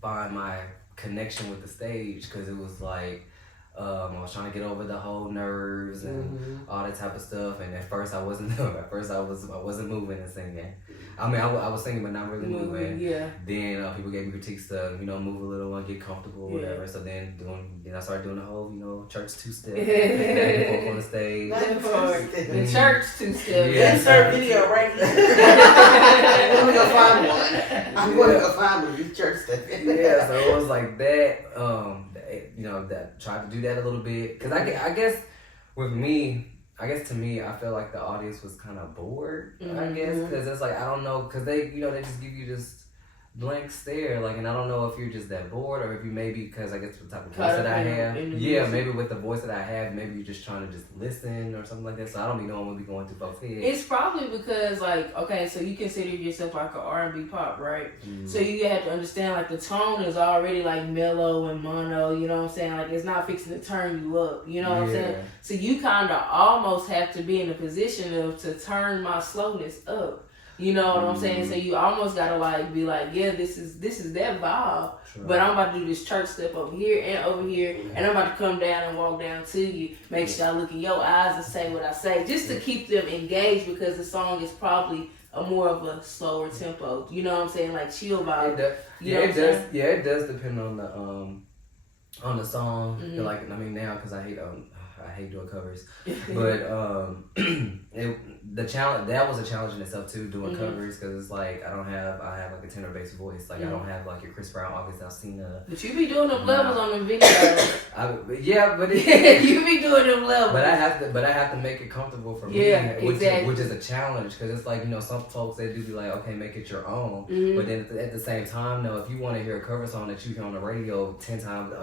find my connection with the stage, because it was like. I was trying to get over the whole nerves and all that type of stuff, and at first I wasn't moving and singing. I mean, I was singing but not really moving. Yeah. Then people gave me critiques to move a little and get comfortable, whatever. So then I started doing the whole church two-step back and forth on the stage. The church two-step. Yeah. Insert video right here. I'm gonna go find one. I'm gonna go find one. These church stuff. Yeah, so it was like that. That tried to do that a little bit, because I guess with me, to me, I feel like the audience was kind of bored. I guess because it's like I don't know, because they they just give you this blank stare, like, and I don't know if you're just that bored or if you maybe, because I guess the type of voice that I have, maybe with the voice that I have, maybe you're just trying to just listen or something like that. So I don't be knowing what be going through folks' heads. It's probably because, like, okay, so you consider yourself like an R&B pop, right? So you have to understand, like, the tone is already like mellow and mono, you know what I'm saying? Like, it's not fixing to turn you up, you know what I'm saying? So you kind of almost have to be in a position to turn my slowness up. You know what I'm saying? So you almost gotta like be like, yeah, this is that vibe, but I'm about to do this church step over here and over here, and I'm about to come down and walk down to you. Make sure I look in your eyes and say what I say, just to keep them engaged, because the song is probably a more of a slower tempo. You know what I'm saying? Like chill vibe. It does depend on the song. Like, I mean, now, because I hate doing covers, but the challenge, that was a challenge in itself too, doing covers, because it's like I have like a tenor bass voice, like I don't have like your Chris Brown, August Alsina. But you be doing them levels on them videos. You be doing them levels. But I have to make it comfortable for me, which is a challenge, because it's like, some folks, they do be like, okay, make it your own, but then at the same time, though, if you want to hear a cover song that you hear on the radio 10 times,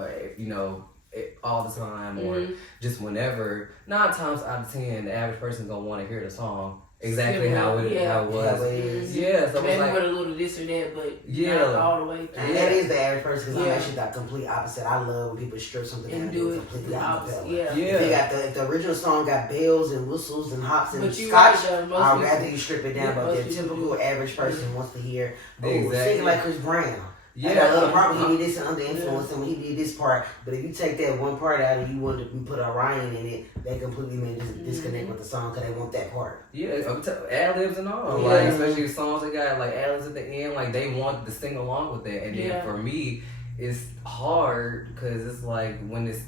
all the time, or just whenever, 9 times out of 10, the average person gonna want to hear the song exactly how it was. Yeah, so maybe it's like, with a little this or that, but not all the way through. And that is the average person, because I'm actually the complete opposite. I love when people strip something down and do it completely opposite. If the original song got bells and whistles and hops and scotch, I'd rather you strip it down. But the typical average person wants to hear, singing like Chris Brown. Yeah, I got another part when he did this under influence and when he did this part. But if you take that one part out and you want to put Orion in it, that completely made disconnect with the song because they want that part. Yeah, ad libs and all. Yeah. Like especially songs that got like ad libs at the end, like they want to sing along with that. And then for me, it's hard because it's like when it's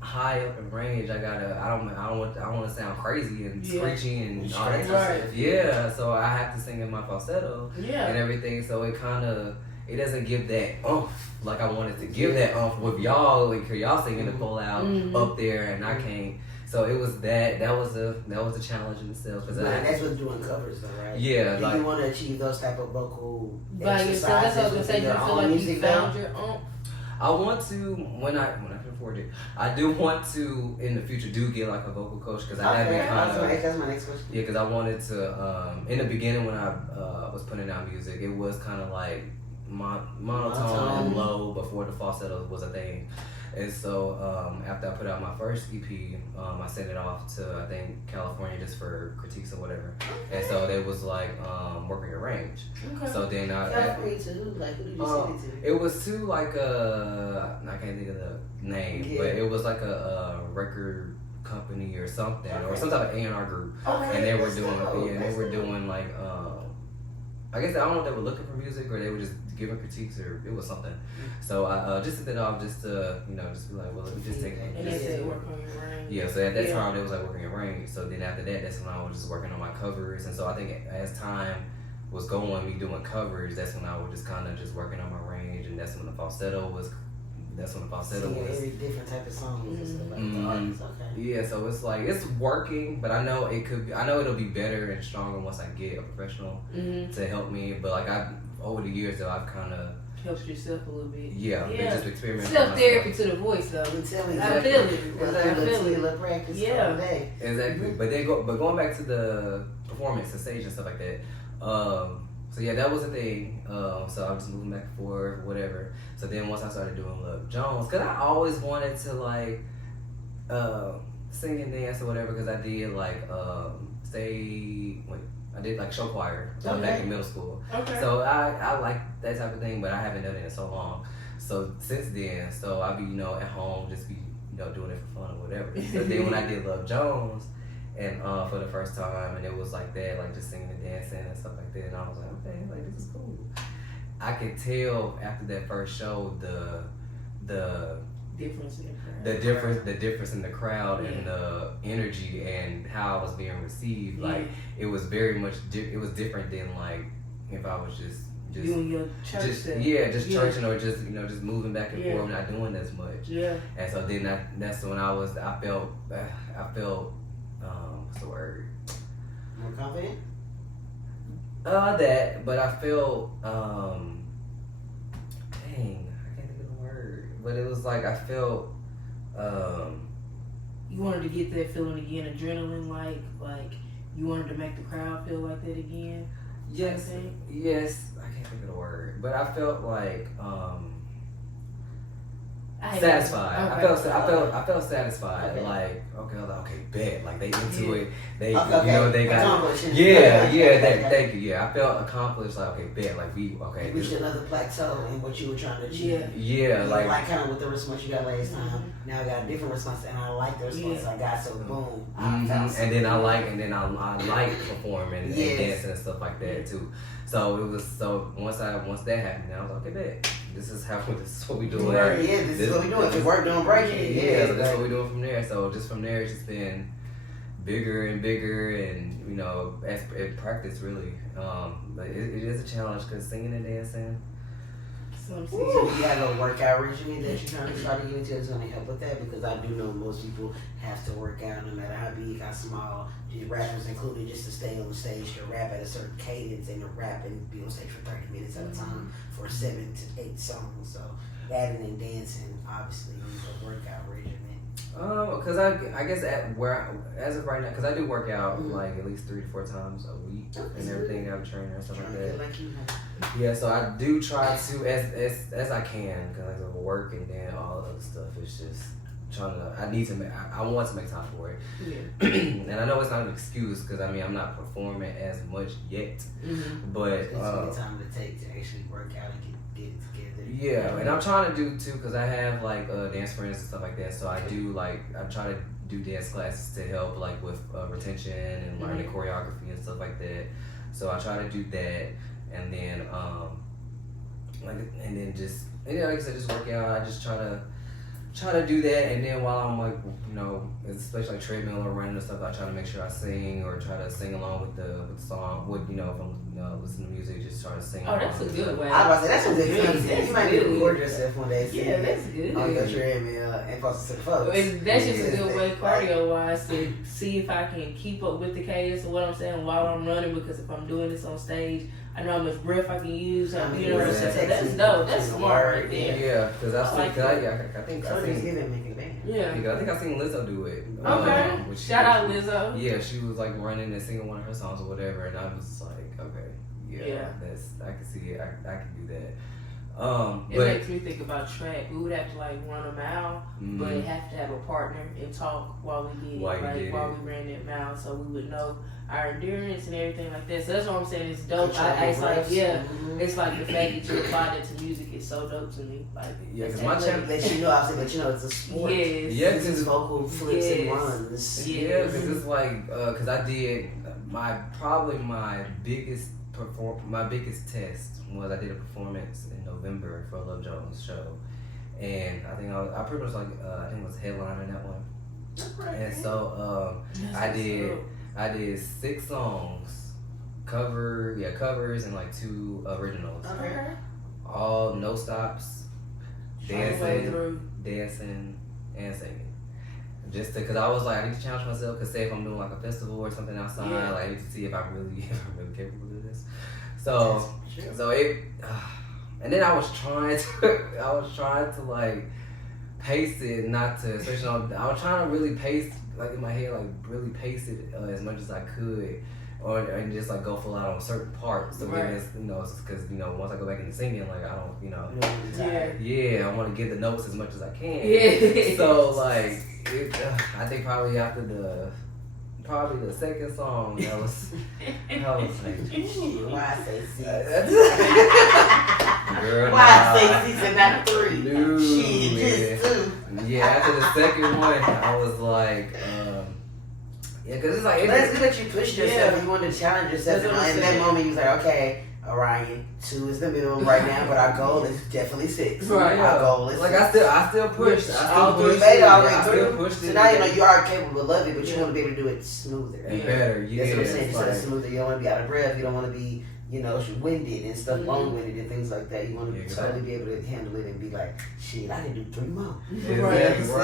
high up in range, I don't want to sound crazy and screechy and all that stuff. Yeah, so I have to sing in my falsetto and everything. So it doesn't give that oomph like I wanted to give that oomph with y'all, like y'all singing the full out up there and I can't. So it was that was a challenge in itself. And that's what doing covers though, right? Yeah, if you want to achieve those type of vocal by yourself, that's what I was gonna say. You feel like you found your own. I want to when I can afford it. I do want to in the future do get like a vocal coach because I have been kind of. That's my next question. Yeah, because I wanted to. In the beginning when I was putting out music, it was kind of like monotone and low before the falsetto was a thing. And so after I put out my first EP, I sent it off to I think California just for critiques or whatever. And so they was like working your range. Okay. So then California too. Like who did you send it to? It was to like I can't think of the name, but it was like a record company or something or some type of A&R group. And they were doing like I guess I don't know if they were looking for music or they were just giving critiques or it was something. So I just sent it off just to just be like, well, let me just take it. And they said work on your range. Yeah, so at that time it was like working in range. So then after that, that's when I was just working on my covers. And so I think as time was going, me doing covers, that's when I was just kind of just working on my range, and that's when the falsetto was. Every different type of songs and stuff like the artists. Okay. Yeah, so it's like it's working, but I know it'll be better and stronger once I get a professional to help me. But like over the years though, I've kind of helped yourself a little bit. Yeah, just experimenting. Self therapy to the voice though. I'm telling you, I feel it. Practice all day. Exactly. But going back to the performance, the stage and stuff like that. So yeah, that was a thing. So I was just moving back and forth, whatever. So then once I started doing Love Jones, cause I always wanted to like sing and dance or whatever, cause I did like I did like show choir back in middle school. Okay. So I like that type of thing, but I haven't done it in so long. So since then, so I be at home just be doing it for fun or whatever. So then when I did Love Jones. And for the first time, and it was like that, like just singing and dancing and stuff like that. And I was like, okay, like this is cool. I could tell after that first show the difference in the difference in the crowd and the energy and how I was being received. Like it was very much it was different than like if I was just doing your church stuff. Churching or just just moving back and forth, not doing as much. Yeah. And so then that's when I felt what's the word? More confident? That, but I felt, dang, I can't think of the word. But it was like I felt, you wanted to get that feeling again, adrenaline, like you wanted to make the crowd feel like that again? Yes, I can't think of the word. But I felt like, satisfied. Okay. I felt satisfied. Okay. Like I was like, okay, bet. Like they into it. They they got thank you. Yeah, I felt accomplished. Like okay, bet. Like we reached another plateau in what you were trying to achieve. Yeah, like kind of with the response you got last time. Now I got a different response, and I like the response I got. So boom, and then I like performing and dancing and stuff like that too. So it was once that happened, I was like, okay, bet. This is what we doing. This is what we doing. If we're doing breaking. So that's what we doing from there. So just from there, it's just been bigger and bigger, and as practice really. But it is a challenge because singing and dancing. So you have a workout regimen that you're trying to try to get into that's going to help with that, because I do know most people have to work out no matter how big, how small. Rappers included, just to stay on the stage, to rap at a certain cadence and to rap and be on stage for 30 minutes at a time for 7 to 8 songs. So adding and dancing obviously needs a workout regimen. Because I guess as of right now, because I do work out like at least 3 to 4 times a week and everything. I have a trainer and stuff like that. Yeah, so I do try to as I can, because I work and then all the other stuff. It's just trying to. I want to make time for it. Yeah. And I know it's not an excuse, because I'm not performing as much yet. But it's the time to take to actually work out and get together. Yeah, and I'm trying to do too because I have like dance friends and stuff like that. So I do like I try to do dance classes to help like with retention and learning choreography and stuff like that. So I try to do that, and then just like I said, just work out. I just try to do that, and then while I'm like, you know, especially like treadmill or running and stuff, I try to make sure I sing or try to sing along with the song. If I'm listening to music, just try to sing. Oh, that's a good way. I was about to say that's some good That's You might need to good. record yourself one day. Yeah, that's good. On your treadmill and post it to the folks. And that's just a good way, Yeah. cardio wise, to see if I can keep up with the cadence of what I'm saying while I'm running. Because if I'm doing this on stage, I know how much breath I can use. You know what I'm saying? So that's dope. That's smart right there. Yeah, because I I think So I just seen. give it, make it band. Yeah. I think I seen Lizzo do it. Okay. Which Shout out Lizzo. Yeah, she was like running and singing one of her songs or whatever, and I was like, okay, Yeah. I can see it. I can do that. It But makes me think about track. We would have to like run a mile, but have to have a partner and talk while we did it, while we ran that mile, so we would know our endurance and everything like that. So that's what I'm saying. It's dope. It's like it's like the fact that you apply that to music is so dope to me. Like because that's my Let you know, obviously, let you know it's a sport. Yes. Yeah, This is vocal flips and Yes. runs. yeah, because it's like because I did my biggest test was I did a performance in November for a Love Jones show, and I think I pretty much I think it was headliner in that one, and so I did 6 songs, covers and like 2 originals, Okay. all no stops, dancing and singing. Just because I was like, I need to challenge myself. Because say if I'm doing like a festival or something outside, like I need to see if I'm really capable of this. So it, and then I was trying to like pace it, not to, especially I was trying to really pace like in my head, like really pace it as much as I could. And just like go full out on certain parts. So then it's, because once I go back into singing, like I don't, yeah, I want to get the notes as much as I can. Yeah. So like, I think probably after the second song, I was like, Why I say C? girl, Why I say C and not 3? No, Shit, just 2. yeah. After the second one, I was like, yeah, because it's like That's good that you pushed yourself. Yeah. You wanted to challenge yourself. That's what I'm And in that saying. moment, you was like, okay, Orion, 2 is the minimum right now, but our goal is definitely 6. Right. Our goal is like 6. I still pushed. All I three still pushed made it. it already. I still pushed So it. now you know you are capable of it, but you want to be able to do it smoother. and better. Yeah, That's what I'm saying. it's Just like, smoother. You don't want to be out of breath. You don't want to be, winded and stuff, long-winded and things like that. You want to totally be able to handle it and be like, shit, I can do 3 more. right. 'Cause I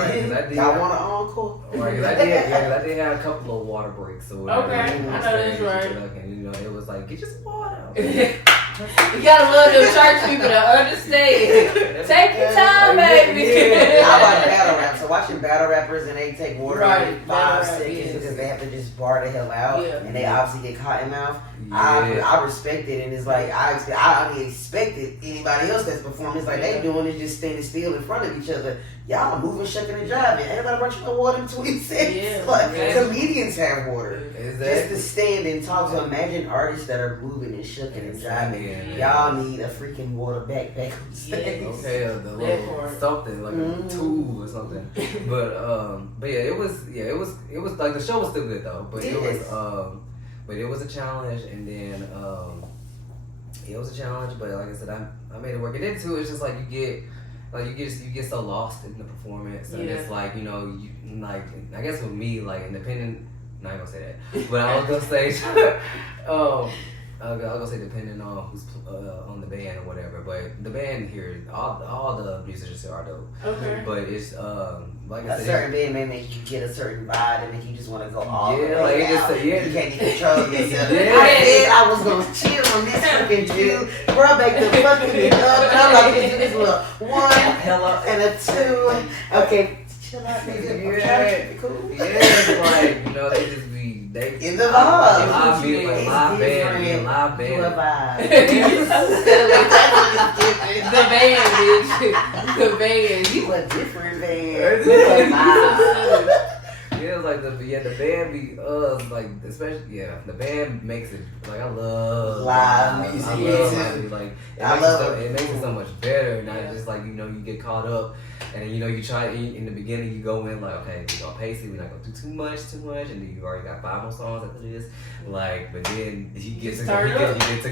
did. Y'all want an encore? Right, 'cause I did have a couple of water breaks or whatever. Okay, I know that's right. And it was like, get your some water. You gotta love them church people to understand. Take your time, baby. I like battle rap. So watching battle rappers and they take water Right, every 5 battle rap, seconds yes. because they have to just bar the hell out, Yeah. and they obviously get caught in mouth. Yeah. I respect it, and it's like I expected anybody else that's performing. It's like they doing is just standing still in front of each other. Y'all moving, shucking, and jiving. Everybody brought you no water in 20 seconds. Yeah, Like, yeah. comedians have water. Just to Exactly. stand and talk to imagine artists that are moving and shucking and jiving. Y'all need a freaking water backpack on stage. Okay, the That little part. something like a tool or something. But yeah, it was like the show was still good though. But it was a challenge, and then it was a challenge. But like I said, I made it work. And then too, it's just like you get so lost in the performance, and it's like you like I guess with me like independent. Not gonna say that, but I was gonna say I'll go say depending on who's on the band or whatever. But the band here, all the musicians here are dope. Okay. But it's like I A said, certain band may make you get a certain vibe and make you just want to go all the Yeah, way like it out. just- yeah. You can't even control yourself. Yeah. I said I was gonna chill on this fucking Jew, rub back the fucking thing up, and I'm like, this little 1 hella. and a 2. Okay, chill out, nigga. I'm trying to keep it cool. Yeah, it's like they just be In the vibe. live band, It's live band, different. live You a band. vibe. The band, bitch. The band. You a different You band. so silly. Yeah, like the band be like especially the band makes it like I love live music. I love live music. Like it makes it so much better. Not just like you get caught up and then you try in the beginning you go in like okay we gonna pace it, we're not gonna do too much and then you already got 5 more songs after this like but then he gets to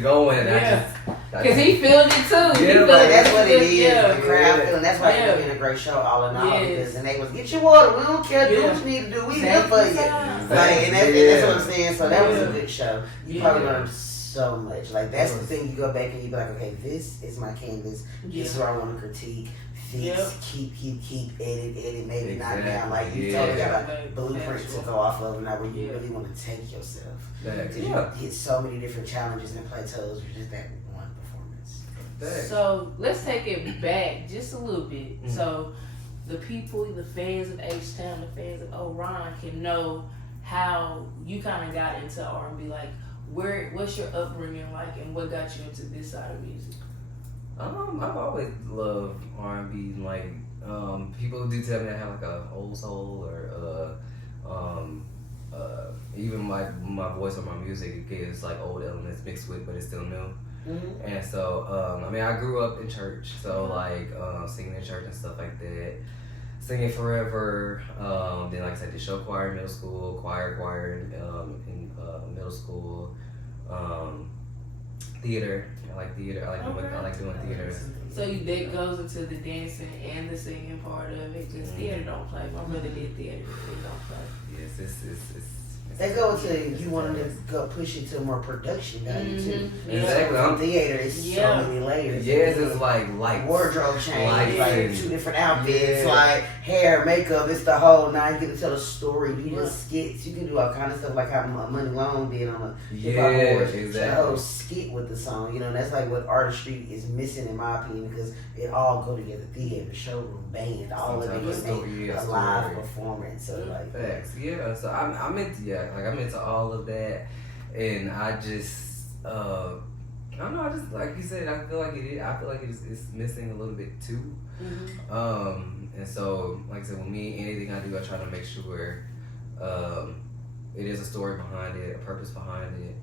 going and because he feels it too. Yeah, that's what it is. The crowd feeling. That's why it's been a great show all in all. Because and they was get your water. We don't care. Do what you need to do. We here for you. Like and that's what I'm saying. So that was a good show. You probably learned so much. Like that's the thing. You go back and you be like, okay, this is my canvas. This is where I want to critique. Fix, keep, edit, maybe not down. Like you totally got a blueprint to go off of, not where you really want to take yourself. Because you hit so many different challenges and plateaus with just that one performance. So let's take it back just a little bit. So the people, the fans of H-Town, the fans of Orion can know how you kind of got into R&B. Like, what's your upbringing like, and what got you into this side of music? I've always loved R&B. Like, people do tell me I have like a old soul, or even my voice or my music it gets like old elements mixed with, but it's still new. And so, I mean, I grew up in church, so like singing in church and stuff like that. Singing forever. Then, like I said, the show choir in middle school, choir in middle school. Theater. I like theater. I like doing theater. So that goes into the dancing and the singing part of it. Because theater don't play. My brother did theater. It don't play. Yes, it's they go to you wanted to go push it to more production value too. Exactly. From theater, it's so many layers. Yes, it's like wardrobe change, like 2 different outfits, like hair, makeup. It's the whole. Now you get to tell a story, do little skits. You can do all kind of stuff like how Money Long did on a hip hop awards. Exactly. The whole skit with the song, and that's like what artistry is missing in my opinion because it all go together. Theater, showroom, band, all of it is a live performance. So like facts. Yeah. So I'm into I'm into all of that, and I just I don't know. I just like you said. I feel like it's missing a little bit too. And so like I said, with me, anything I do, I try to make sure it is a story behind it, a purpose behind it.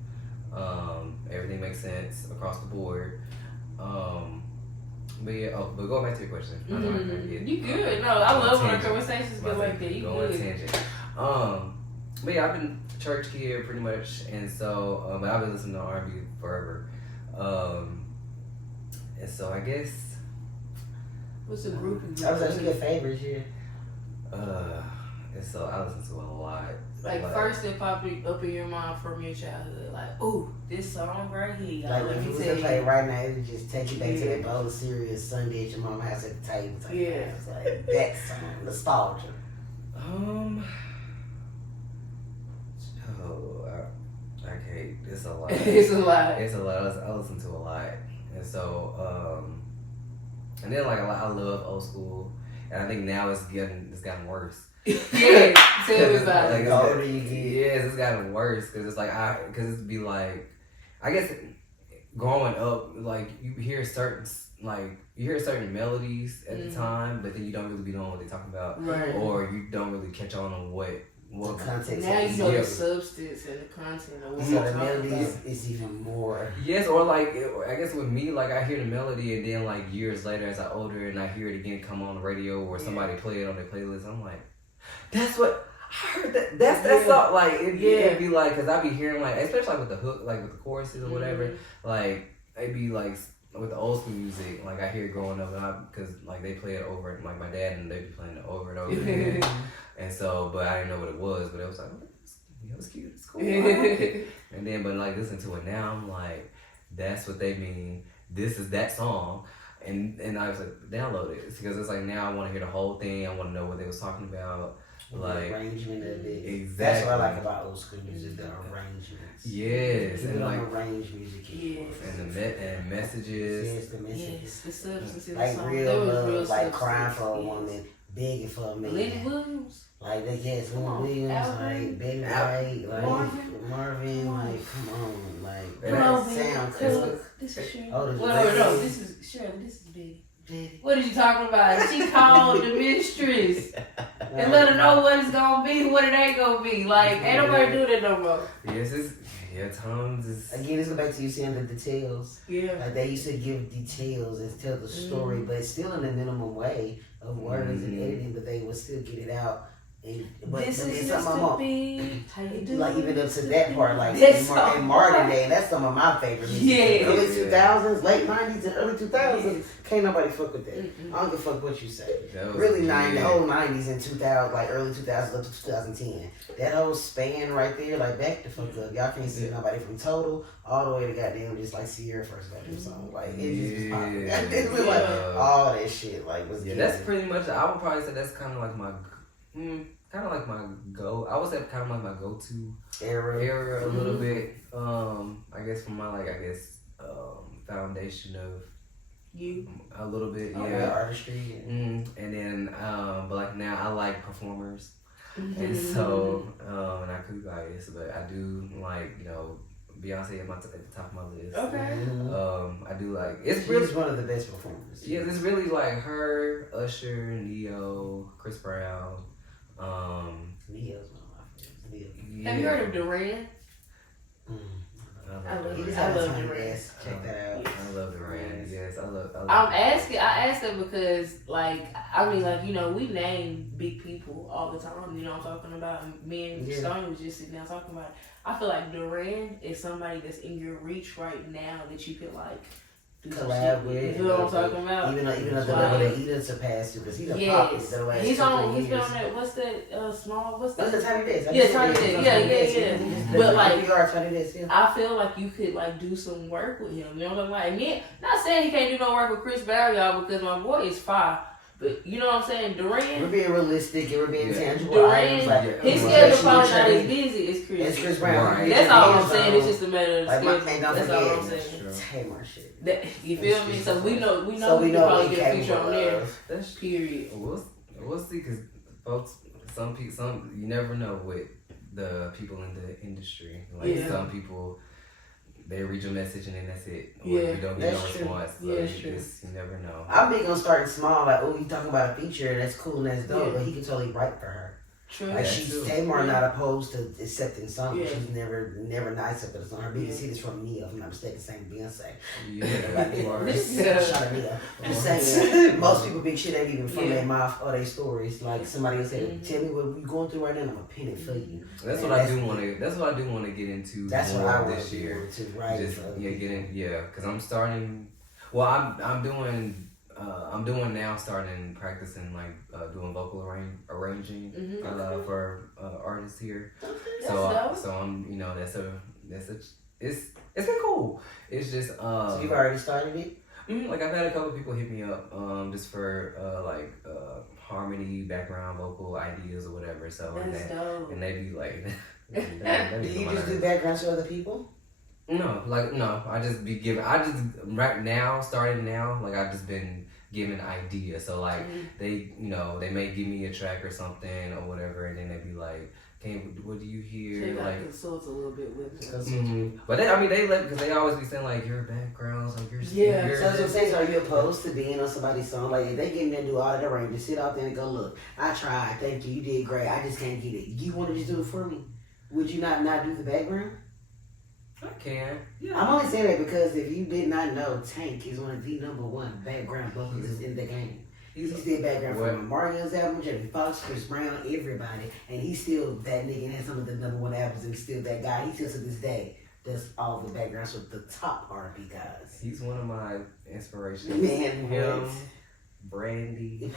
Everything makes sense across the board. But going back to your question. You good. No, I love when our conversations go like that. You good. Tangent. But yeah, I've been church kid pretty much, and so but I've been listening to R&B forever. And so I guess what's the group? I was asking your favorites here. And so I listen to a lot. Like first it popped up in your mind from your childhood, like, ooh, this song right here. Like if you was to play right now, it would just take you back to that bowl of cereal Sunday at your mama's house at the table. It's like that song, nostalgia. I can't. It's a lot. It's a lot. I listen to a lot, and so and then like I love old school, and I think now it's gotten worse. Yeah, tell me about it. Yes, it's gotten worse because it's like because it'd be like, I guess growing up, like you hear certain melodies at the time, but then you don't really be knowing what they're talking about, right? Or you don't really catch on what the context. Now you know the substance and the content of what so the melody is even more. Yes, or like I guess with me, like I hear the melody and then like years later as I older and I hear it again come on the radio or somebody play it on their playlist, I'm like, that's what I heard. That's not like it'd be like because I be hearing like especially like with the hook, like with the choruses or whatever, like it'd be like with the old school music, like I hear it growing up because like they play it over, like my dad and they be playing it over and over again. And so, but I didn't know what it was, but it was like, it was cute, it's cool. I like it. And then, but like listening to it now, I'm like, that's what they mean. This is that song. And I was like, download it. Because it's like, now I want to hear the whole thing. I want to know what they was talking about. Like, the arrangement of it. Exactly. That's what I like about old school music, the arrangements. Yes. And like arrange music. And the messages. Yes, the messages. Yes, the substance of the like song. Real love, real like substance. Crying for a Woman, Begging for a Man. Lenny Williams. Like Lenny Williams, like Betty Wright, like Marvin, like come on, like that sound cook. This is Shirley. Oh, no, this is Shirley. This is Betty. What are you talking about? She called the mistress. and let her know what it's gonna be, what it ain't gonna be. Like, ain't nobody do that no more. Yes, times is. Again, let's go back to you saying the details. Yeah. Like they used to give details and tell the story, but it's still in a minimum way of words and editing, but they would still get it out. But This but is it's something Mr. B. How you do? like even up to that part, like That's in Martin Day, and that's some of my favorite music. Yeah. Early 2000s, late 90s, and early 2000s. Yes. Can't nobody fuck with that. Mm-mm. I don't give a fuck what you say. That was Really, big. the whole 90s and 2000, like early 2000s up to 2010. That whole span right there, like back the fuck up. Y'all can't see nobody from Total all the way to goddamn just like Sierra first goddamn song. Like it just was popping. It was like all that shit like was. Yeah, that's pretty much. I would probably say that's kind of like my. Kind of like my go. I would say kind of like my go-to era a little bit. I guess from my foundation of You. a little bit, Oh, yeah. artistry. And then, but like now I like performers, Mm-hmm. and so and I could be biased, but I do like Beyonce at the top of my list. Okay. I do like it's She's really one of the best performers. yeah, it's really like her, Usher, Neo, Chris Brown. Neo's one of my favorites. Neo. Have you heard of Duran? I love He just Duran. had a love tiny Duran. ass. Check that out. I love Duran. Yes, I love. I asked it because, like, I mean, like, we name big people all the time. You know what I'm talking about? Me and Stone was just sitting down talking about it. I feel like Duran is somebody that's in your reach right now that you could, like, do some Collab shit with. You know what I'm talking about? Even at the level that he done surpassed you, because he's a pop Yes. the last He's couple on. of He's been years. on that. What's that? Small. What's That's that? the Tiny Desk. Yeah, Tiny Desk. Yeah. But, like, Tiny Desk, yeah. I feel like you could like do some work with him. You know what I'm saying? Like, me, not saying he can't do no work with Chris Brown, y'all, because my boy is fire. But you know what I'm saying? We're Duran, being realistic and we're being tangible. Duran, his schedule probably not as as busy as Chris. It's Chris Brown. Right. That's all I'm saying. It's just a matter of the Like my schedule. man, don't That's all I'm forget. saying. Tamar shit. That, you feel me? So we know So we we can know probably what get a feature on there. That's Period. We'll see, because folks, some you never know with the people in the industry. Like some people, they read your message and then that's it. Or you don't get no response. So you never know. I'm big on starting small. Like, oh, you talking about a feature? That's cool and that's dope. Yeah. But he can totally write for her. True. Like Tamar not opposed to accepting something. Yeah. She's never not accepted a song. Her biggest hit is from Nia, if I'm not mistaken, same Beyonce. Yeah. Shout out Nia. I'm saying most people big shit ain't even from their mouth or their stories. Like somebody will say, "Tell me what you going through right now, and I'm gonna pin it for you." That's what I do want to. That's what I do want to get into. That's more what I want this to year. to write. Just for other get people. in. Because I'm starting. Well, I'm doing. I'm doing now. Starting practicing like doing vocal arranging for artists here. So I'm it's been cool. It's just So you've already started it. like I've had a couple of people hit me up just for harmony, background vocal ideas or whatever. So That's dope. and they be like, Do you just do backgrounds for other people? No, I just be giving. I just right now, starting now, like I've just been giving ideas. So like they may give me a track or something or whatever, and then they be like, what do you hear? So like consult a little bit with them. But they let, because they always be saying like your backgrounds, like your So that's what I'm saying. So are you opposed to being on somebody's song? Like if they get in there and do all of the ranges, sit out there and go, look, I tried, thank you, you did great. I just can't get it. You want to just do it for me? Would you not do the background? I can. Yeah. I'm only saying that because if you did not know, Tank is one of the #1 background vocalists in the game. He did background for Mario's album, Jamie Foxx, Chris Brown, everybody, and he's still that nigga and has some of the #1 albums and still that guy. He still to this day does all the backgrounds with the top R&B guys. He's one of my inspirations. Man, him, Brandy,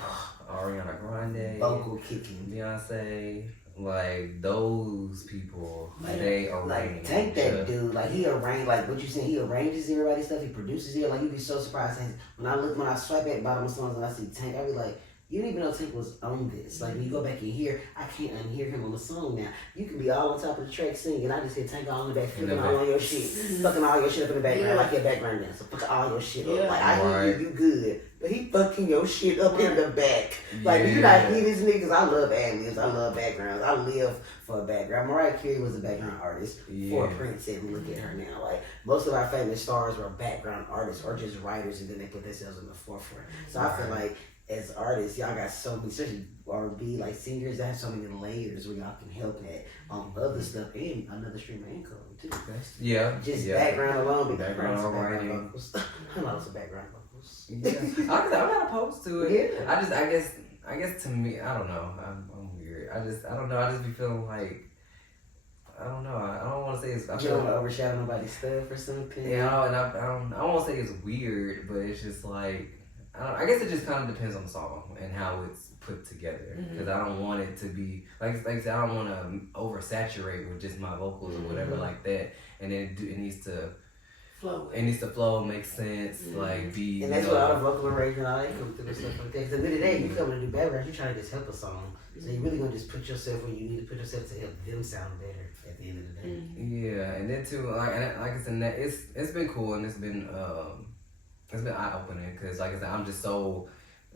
Ariana Grande, vocal kicking, Beyonce. Like those people, they arrange. Like Tank that dude, like he arrange, like what you saying, he arranges everybody's stuff, he produces it. Like you'd be so surprised. When I swipe at bottom of songs and I see Tank, I be like, you didn't even know Tank was on this. Like when you go back and hear, I can't unhear him on the song now. You can be all on top of the track singing, I just hear Tank all in the back, flipping all on your shit, fucking all your shit up in the background, like your background dancer, fucking all your shit up. Like I hear you good, but he fucking your shit up in the back. Like you not hear these niggas. I love ad-libs, I love backgrounds, I live for a background. Mariah Carey was a background artist for Prince, and look at her now. Like most of our famous stars were background artists or just writers, and then they put themselves in the forefront. So I feel like as artists, y'all got so many, especially R&B, like singers that have so many layers where y'all can help at other stuff and another stream of income too. Yeah. Just yeah. background alone, Background writing. vocals. I know some background vocals. Yeah. I'm not opposed to it. Yeah. I guess to me, I don't know. I'm weird. I don't know. I just be feeling like, I don't know. I don't want to say it's. You don't want to overshadow nobody's stuff or something. Yeah, and I don't want to say it's weird, but it's just like, I guess it just kind of depends on the song and how it's put together. Because I don't want it to be like I said, I don't want to oversaturate with just my vocals or whatever like that. And then it needs to flow. It needs to flow, make sense, like be. And that's what all the vocal arrangement, all that come through and stuff like that. Because at the end of the day, you come to do background, you're trying to just help a song. So you're really gonna just put yourself where you need to put yourself to help them sound better at the end of the day. Yeah, and then too, like I said, it's been cool and it's been eye opening because like I said,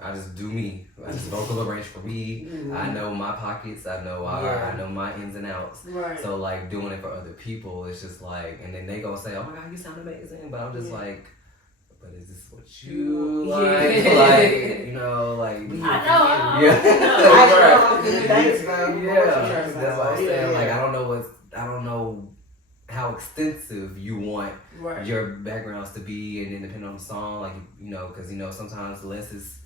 I just do me. I just vocal arrange for me. I know my pockets. I know I know my ins and outs. Right. So like doing it for other people, it's just like, and then they gonna say, "Oh my God, you sound amazing," but I'm just like, but is this what you like? Like, you know, like I know. Yeah. Thanks, man. Yeah. That's what I'm saying. Like I don't know how extensive you want your backgrounds to be, and then depending on the song, like you know, because you know sometimes less is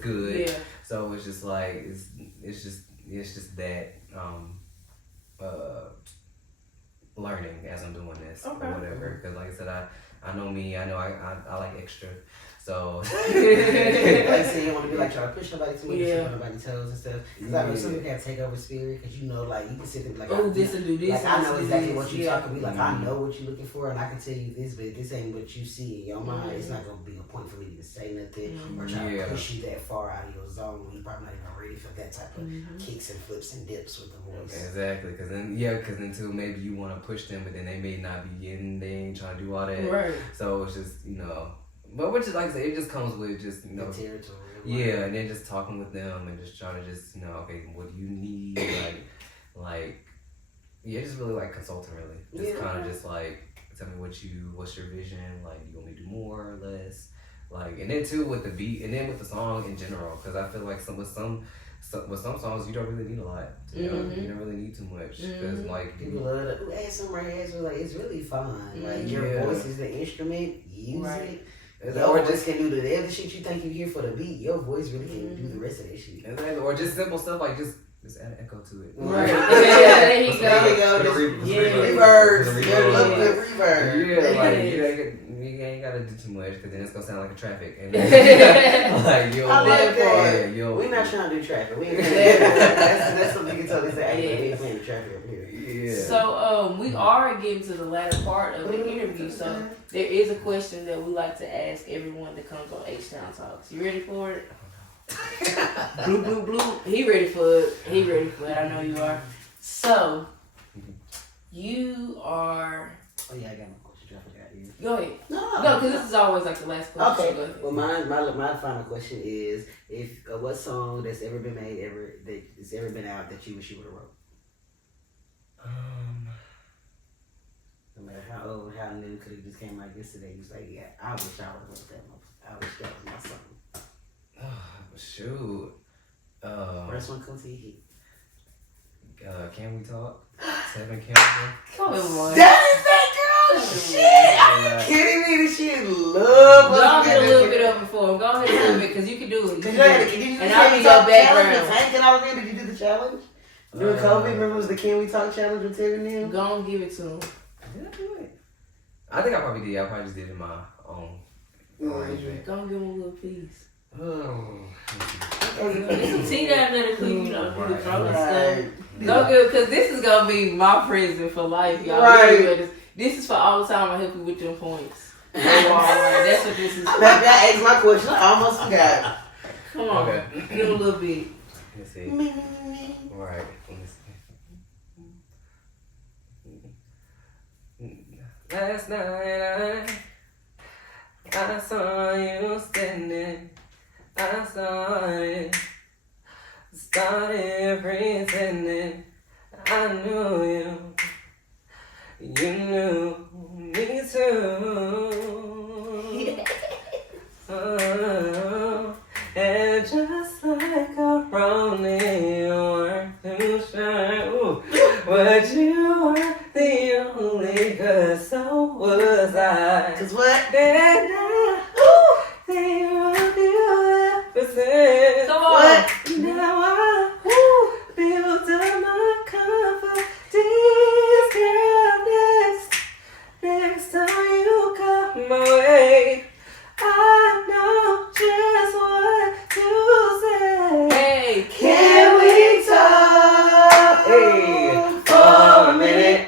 good. Yeah. So it's just like it's just that learning as I'm doing this or whatever. Because like I said, I know me. I know I like extra. So like I said, you don't want to be like trying to push nobody too much, push nobody's toes and stuff. Because I know some people have take over spirit because you know, like you can sit there and be like, oh, this and do this. Like I know exactly what you're talking about. Like I know what you're looking for, and I can tell you this, but if this ain't what you see in your mind, it's not gonna be a point for me to even say nothing or try to push you that far out of your zone when you're probably not even ready for that type of kicks and flips and dips with the voice. Exactly, because then too maybe you want to push them, but then they may not be getting, they ain't trying to do all that. Right. So it's just but which is like I say, it just comes with just the territory. Yeah, and then just talking with them and just trying to just okay, what do you need? like just really like consulting really. Just kind of just like tell me what's your vision? Like you want me to do more or less? Like and then too with the beat and then with the song in general, because I feel like with some songs you don't really need a lot. You know, you don't really need too much because like people love it. Add some right ads, like it's really fun. Like your voice is the instrument. Use it. Or just can do the other shit you think you hear for the beat. Your voice really can do the rest of that shit. Exactly. Or just simple stuff like just add an echo to it. Right. There you go. Reverb. Reverb. Yeah, like you ain't gotta do too much because then it's gonna sound like a traffic. And like I like that. We're not trying to do traffic. We ain't playing that's something you can totally say. Hey, we ain't playing the traffic up here. Yeah. So we are getting to the latter part of the interview. So there is a question that we like to ask everyone that comes on H-Town Talks. You ready for it? Blue, blue, blue. He ready for it. I know you are. So you are. Oh yeah, I got my question. I forgot you. Go ahead. No, because this is always like the last question. Okay. Well, my final question is: if what song that's ever been made that's ever been out that you wish you would have wrote? No matter how old, how new, could have just came out yesterday. You was like, yeah, I wish I would have wrote that. I wish that was my song. Shoot. First one comes to your head. Can we talk? Seven Campbell. Come on. That is that girl shit! Are you kidding me? This shit love us. Y'all get a little bit of it for him. Go ahead a little bit because you can do it. And I'll be your background. Tank and all of them. Did you do the challenge? During COVID, remember it was the Can We Talk challenge with Terry and them? Go on, give it to him. Did I do it? I think I probably did. I probably just did it in my own arrangement. Go on, give him a little piece. Oh. There's some tea down there to clean, throw and stuff. No good, because this is going to be my prison for life, y'all. Right. This is for all the time I help you with your points. That's what this is for. That asked my question. I almost forgot. Come on. Okay. Give him a little bit. Let's see. Right. Last night I saw you standing. I saw it. Started pretending I knew you. You knew me too. Oh, and just like a rolling, you weren't too sure. Ooh. But you were the only, cause so was I. Cause what? Then I think of you ever since. Come on. What? Now I built up my confidence, girl. Next time you come my way, I know just what to say. Hey, Can we talk? Hey, for a minute?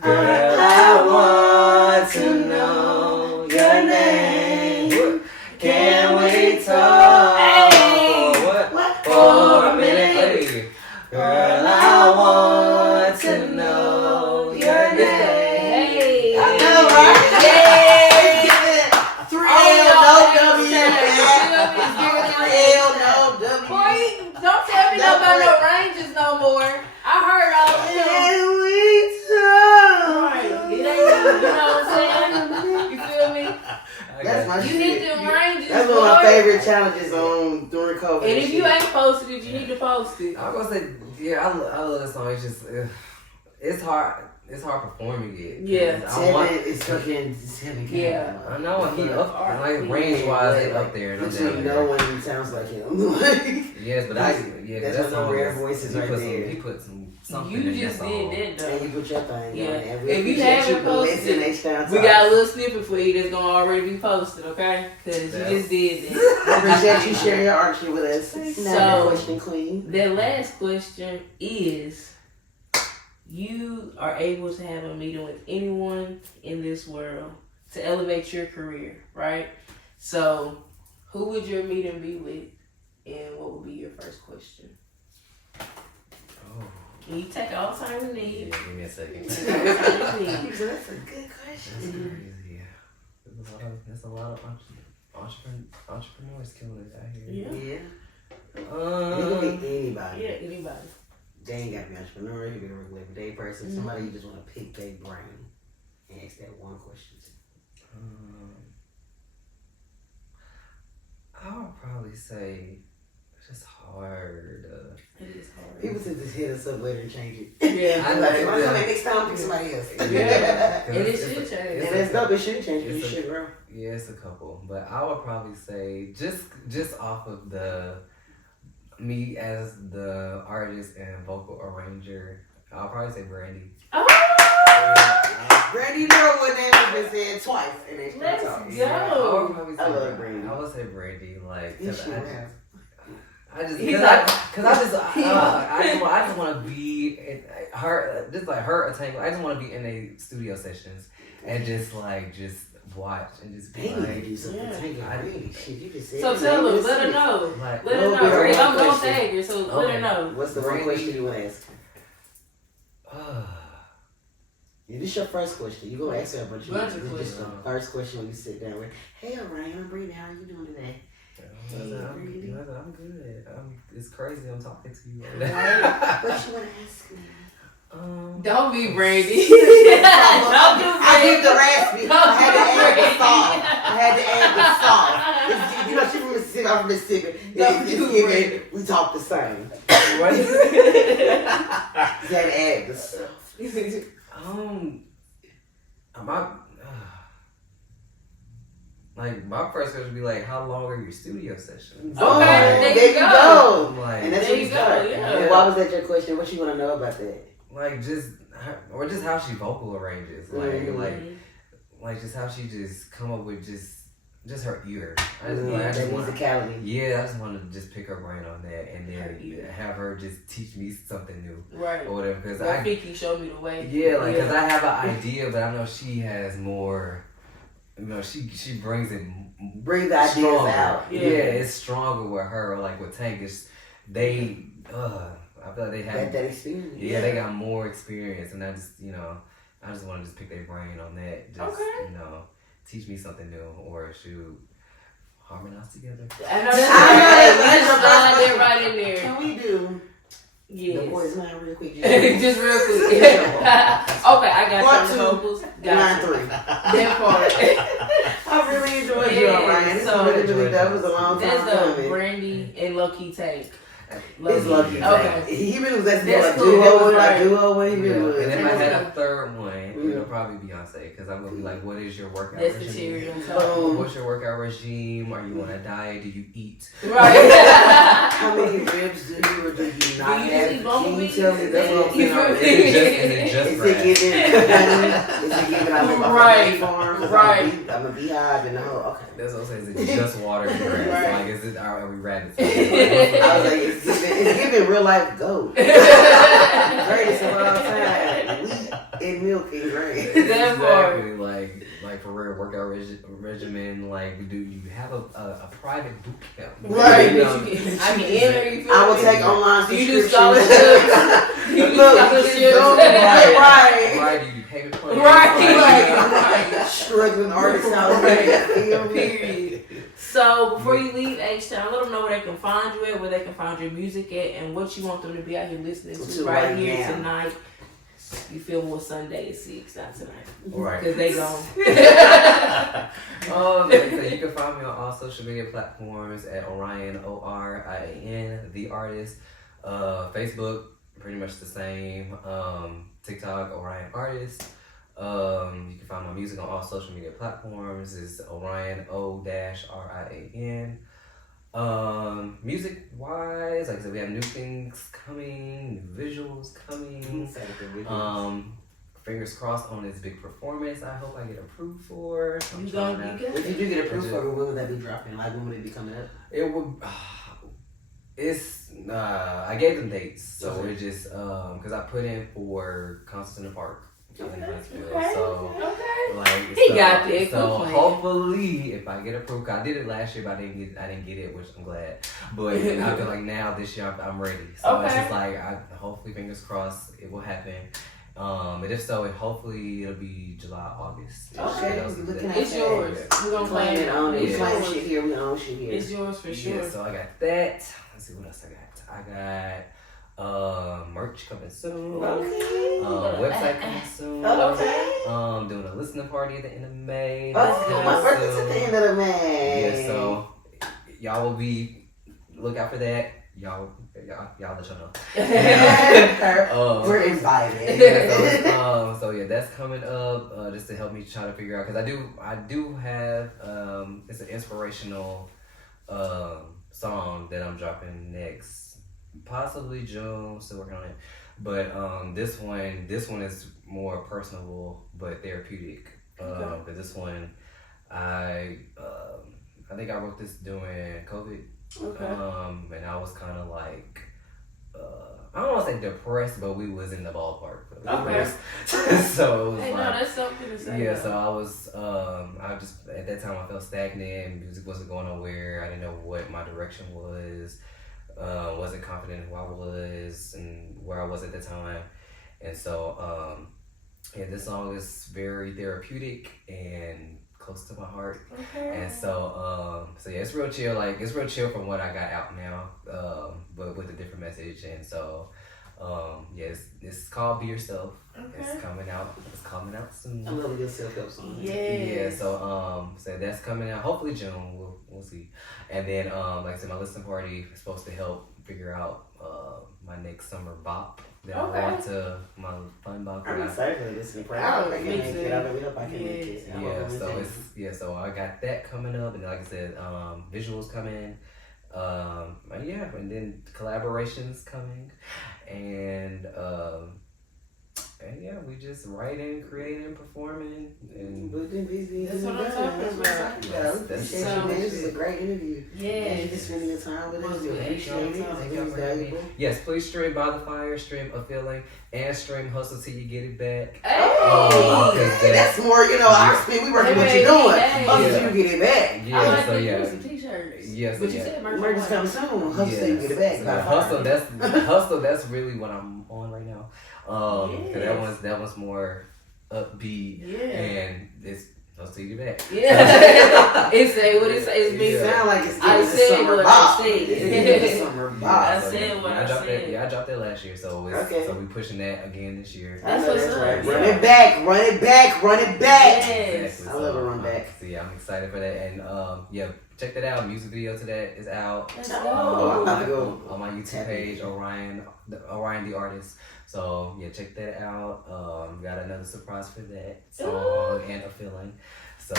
Girl, I want to know your name. Can we talk? Hey. What? For a minute? Hey. Girl, I want to know your name. Hey. I know, right? Yay. Three Oh, L, no W. Three L, no W. Boy, don't tell me about no ranges no more. I heard all of them. Can we talk? Right. It ain't, you know what I'm saying? You feel me? That's my You need shit. them ranges. That's one of my boy. favorite challenges on during COVID. And if you ain't posted it, you need to post it. I'm gonna say, yeah, I love that song. It's just, it's hard. It's hard performing it. Yeah. It's fucking 7. Yeah. I know he up, Art. like range wise, they up there. And I'm Literally down no there. one sounds like him. Yes, but That's that one of song the rare is- voices he right put there. He put something You in just that song. did that And though. you put your thing Yeah. on it. And we If you appreciate haven't for listening posted, H-Town We Talk. got a little snippet for you that's gonna already be posted, okay? Cause you just did that. I appreciate you sharing your art shit with us. So- Now, question, Queen. The last question is, you are able to have a meeting with anyone in this world to elevate your career, right? So, who would your meeting be with, and what would be your first question? Oh, Can you take all the time you yeah, need? give me a second. Take all the time you need. That's a good That's question. crazy. There's a lot of entrepreneurs killing it out here. Yeah. Yeah. It could be anybody. Yeah, anybody. They ain't got to be an entrepreneur. You can be a regular everyday person. Mhm. Somebody you just want to pick their brain and ask that one question to. I would probably say it's just hard. It is hard. People tend to hit us up later and change it. Yeah. I I'm know, like, "Come yeah. back next time, pick somebody else." Yeah. 'Cause And it it's should a- change. And that's dope. It should change because you It's a- should grow. Yeah, it's a couple, but I would probably say just off of the me as the artist and vocal arranger, I'll probably say Brandy. Oh! Brandy, you know what name has been said twice in this Let's talk. go. Yeah, I would probably say I love Brandy. I would say Brandy, like You 'cause should I have. just He's cause like- I just want to be in her, just like her attainment. I just want to be in a studio sessions and just watch and just be They need to like, do something. Yeah. Take it really. Shit, you just said So it. tell her, Listen. let her know. like Let her Well, know. we already I'm gonna questioned. tag her, so let her Okay. know. What's the one Brandy. question you want to ask? Yeah, this is your first question. You're going to ask her, but Bunch of this is questions. the first question when you sit down with, "Hey, Ryan, I'm Bree. How are you doing today?" I'm good. It's crazy. I'm talking to you. What you want to ask me? Don't be Brandy. Don't do I did the raspy. Don't I had to do add the Brandy. salt. I had to add the salt. You know, she from Mississippi. I'm from Mississippi. Don't do Brandy. We talk the same. What? You had to add the salt. My first question would be like, how long are your studio sessions? Boom. there There you you go. go. I'm like, And that's There where you you go, start. yeah. And why was that your question? What you want to know about that? like just how she vocal arranges, like just how she just come up with just her ear. I That just want, musicality. yeah, I just want to just pick her brain on that and Her ear. then have her just teach me something new Right. or whatever. Because Well, Vicky showed me the way. yeah, like because I have an idea, but I know she has more. You know, she brings it. Bring the ideas stronger. out. Yeah. it's stronger with her. Like with Tank, I feel like they have. That experience. Yeah, they got more experience, and I just want to just pick their brain on that. Just, Okay. Teach me something new, or shoot, harmonize together. I know that's your slide first that right in there. Can we do the Yes. boys line real quick? Just real quick. Okay, I got Part some two, vocals. Line Got 3. that part. I really enjoyed you, Yeah, Ryan. This so- was really dope. It was a long time That's the coming. Brandy Dre and low key take. It's lucky. Okay. He really was asking That's like, cool. duo, like Right. duo, when he really was. And if I That's had cool. a third one, it'll probably be Beyonce, because I'm gonna be like, what is your workout That's the regime? cherry on top. Boom. What's your workout regime? Are you on a diet? Do you eat? Right. How many ribs do you or do you not Do you have? eat Can you bumblebees? tell me? That's what I'm You saying. feel me? Is it just Is it grass? giving honey? Is it giving out of my Right. farm? Right. I'm a beehive and the whole. Okay. That's what I'm saying. Is it just water and grass? Right. Like, is it? Are we rabbits? I was like, it's giving real life goat. Greatest of all time. Wheat and milk and grain. That part. Exactly. Like for real workout regimen. Like, do you have a private boot camp? Right. You That know? you can, I can enter. You feel I will me? take online Do you do subscriptions. scholarships? You do Look, scholarships? right. Right? Do you payment plans? Right. Struggling artists out Right. there. Period. So before you leave H-Town, let them know where they can find you at, where they can find your music at, and what you want them to be out here listening to To right right here now. tonight. You feel more Sunday at 6, not tonight. Right. Because they gone. Like I said, you can find me on all social media platforms at Orion, Orian, the artist. Facebook, pretty much the same. TikTok, Orion Artist. You can find my music on all social media platforms. It's Orion O-RIAN. Music wise, like I said, we have new things coming, new visuals coming. Fingers crossed on this big performance. I hope I get approved for. I'm You trying gonna to- be good? If you do get approved for it, when would that be dropping? Like, when would it be coming up? It would. It's. I gave them dates, so Okay. it just because I put in for Concerts in the Park in Huntsville. Okay. So Okay. like He so, got that. So Good plan. hopefully, if I get approved, 'cause I did it last year, but I didn't get it, which I'm glad. But I feel like now this year I'm ready. So it's Okay. just like hopefully fingers crossed it will happen. But if so, hopefully it'll be July, August. Okay, Those are the looking at dates. It's yours. We're gonna Claim claim it, own it. We It's claim yours. shit here, we own shit here. It's yours for sure. Yeah, so I got that. Let's see what else I got. I got merch coming soon. Okay. Website coming soon. Okay. Doing a listening party at the end of May. Oh, my birthday's at the end of the May. Yeah, so y'all will be look out for that. Y'all let y'all know. We're invited. Yeah, so yeah, that's coming up just to help me try to figure out, because I do have it's an inspirational song that I'm dropping next, possibly June. Still working on it, but this one is more personable but therapeutic. But this one, I think I wrote this during COVID. Okay. And I was kind of like, I don't want to say depressed, but we was in the ballpark. Okay. So it was Hey, no, like, that's something to say. yeah. So I was, I just at that time I felt stagnant. Music wasn't going nowhere. I didn't know what my direction was. Wasn't confident in who I was and where I was at the time. And so, yeah, this song is very therapeutic and close to my heart. Okay. And so, yeah, it's real chill. Like, it's real chill from what I got out now, but with a different message. And so, yeah, it's called Be Yourself. Okay. It's coming out. It's coming out soon. I love a good self-help song. Yes. Yeah, so that's coming out. Hopefully June. We'll see. And then, like I said, my listening party is supposed to help figure out my next summer bop that Okay. I want to my fun bop. I'm excited for this listening party. Oh, I can me make too. it. I really hope I can make it. I hope Yeah, I'm so listening. so I got that coming up, and like I said, visuals coming, yeah, and then collaborations coming, and yeah, we just writing, creating, performing, and That's what I'm talking about. Yeah, we appreciate you, man. This is a great interview. Thank you for Yes. spending your time with us. Must We be appreciate it. H-Town. Thank you. It's valuable. yes, please stream By the Fire, stream A Feeling, and stream Hustle Till You Get It Back. Oh, Hey. okay. That's more, our spin. We working what Hey, you're doing. hey. Hustle Yeah. till you get it back. Yeah, I like so that. yeah. Some t-shirts. Yes, But you yeah. said Merch is coming soon. Hustle till you get it Yes. back. Yeah, By hustle. fire. Hustle. That's really what I'm on right now. 'Cause Yes. that one's more upbeat, Yeah. and it's Hustle Till You Get It Back. Yeah. It say what it say. It's big. Yeah. Sound like it's I getting the said summer what bop. I said. It's getting the summer Yeah, bop. I so, said yeah, what I I dropped said. that. Yeah, I dropped that last year, so Okay. so we pushing that again this year. I know That's that's what's right. up. Run Yeah. it back, run it back, run it back. Yes. I love a run back. So yeah, I'm excited for that, and yeah, check that out. Music video to that is out. Let's Oh, go. I'm about to go. On my YouTube page, Orion the artist. So yeah, check that out. Got another surprise for that song and a feeling. So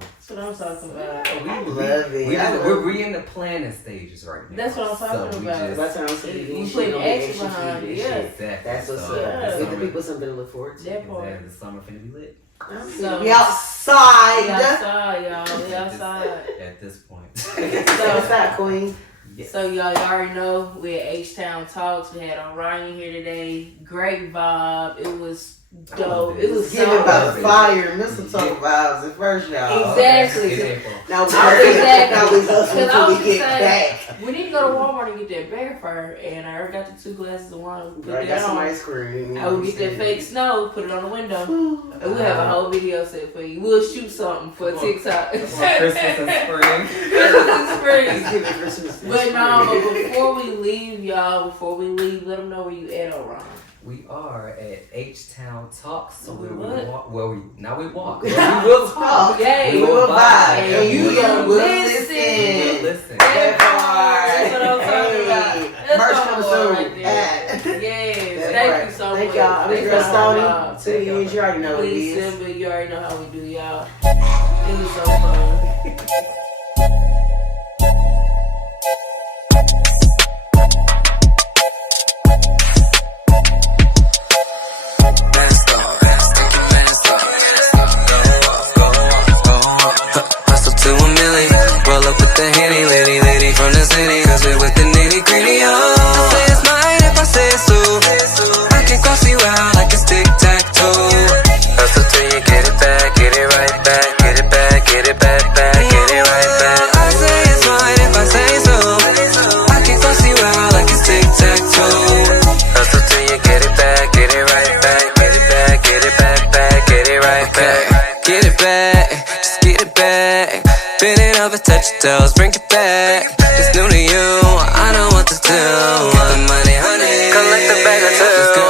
That's what I'm talking about. we love it. we're in the planning stages right now. That's what I'm talking we about. That's what I'm saying. You Shit put on the action extra behind shit, it, shit. yeah. Exactly. That's what's So, up. Yeah. Give the people something to look forward to. That part. Exactly. The summer finna be lit. So- We outside. We outside, y'all. We outside. At this point. So outside, Queen. Yeah. So y'all already know we're at H-Town Talks. We had Orion here today. Great vibe. It was dope. It was Give so it about dope. fire, mistletoe vibes at first, y'all. Exactly. It's April. Now we Exactly. now we hustle Because I till was we just get saying, back. we need to go to Walmart and get that bear fur. And I already got the 2 glasses of wine. We put I that got some on. ice cream. I will get that fake snow, put it on the window. And we'll have a whole video set for you. We'll shoot something for TikTok. Christmas and spring. Christmas and spring. Let's give it Christmas. But no, but before we leave, y'all, let them know where you at, Orion. We are at H-Town Talks. So We where what? we walk, where we walk. Where we will talk. Yay. We will vibe. And And you you will will listen. listen. Listen. That part. That's what I'm talking Hey, about. That's merch what I'm coming going soon. right there. Yes. That's Thank right. you so Thank much. y'all. I'm Thank Girl y'all. Stoney. 2 years, you already know what it Please, is. Simba, you already know how we do, y'all. It was so fun. Hustle to a million, roll up with the Henny, lady from the city, cause we with the nitty gritty, oh. I say it's mine if I say so, I can cross you out like it's tic-tac-toe. Hustle till you get it back, get it right back, get it back, get it back, get it right back. I say it's mine if I say so, I can cross you out like it's tic-tac-toe. Hustle till you get it back, get it right back, get it back, get it back, get it right back. Get it back, just get it back. Bend it over, touch your toes, bring it back. It's new to you, I know what to do. Get the money, honey, collect the bag or two.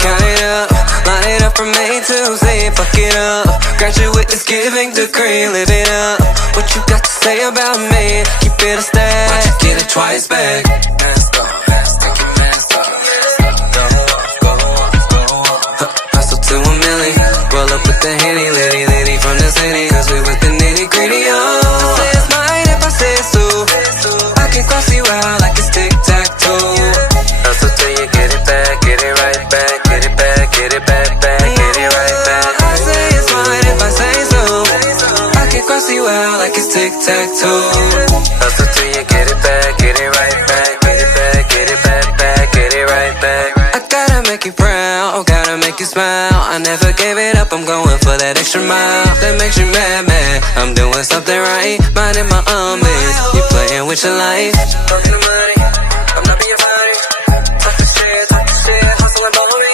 Count it up, line it up from A to Z. Fuck it up, graduate is giving degree. Live it up, what you got to say about me? Keep it a stack, watch you get it twice back. Hustle to a million, roll up with the Henny, lady from the city, cause we with the nitty gritty, oh. I say it's mine if I say so, I can cross you out like it's tic-tac-toe. Hustle till you get it back, get it right back, get it back, get it back, get it right back. I say it's mine if I say so, I can cross you out like it's tic-tac-toe. Hustle till you get it back, get it right back, get it back, get it back, get it right back. I gotta make you proud, gotta make you smile. I never gave it up, I'm going for that extra mile. That makes you mad, man. I'm doing something right, minding my own business. You playing with your life. Talking to money, I'm not being funny. Talk the shit, hustle and follow me.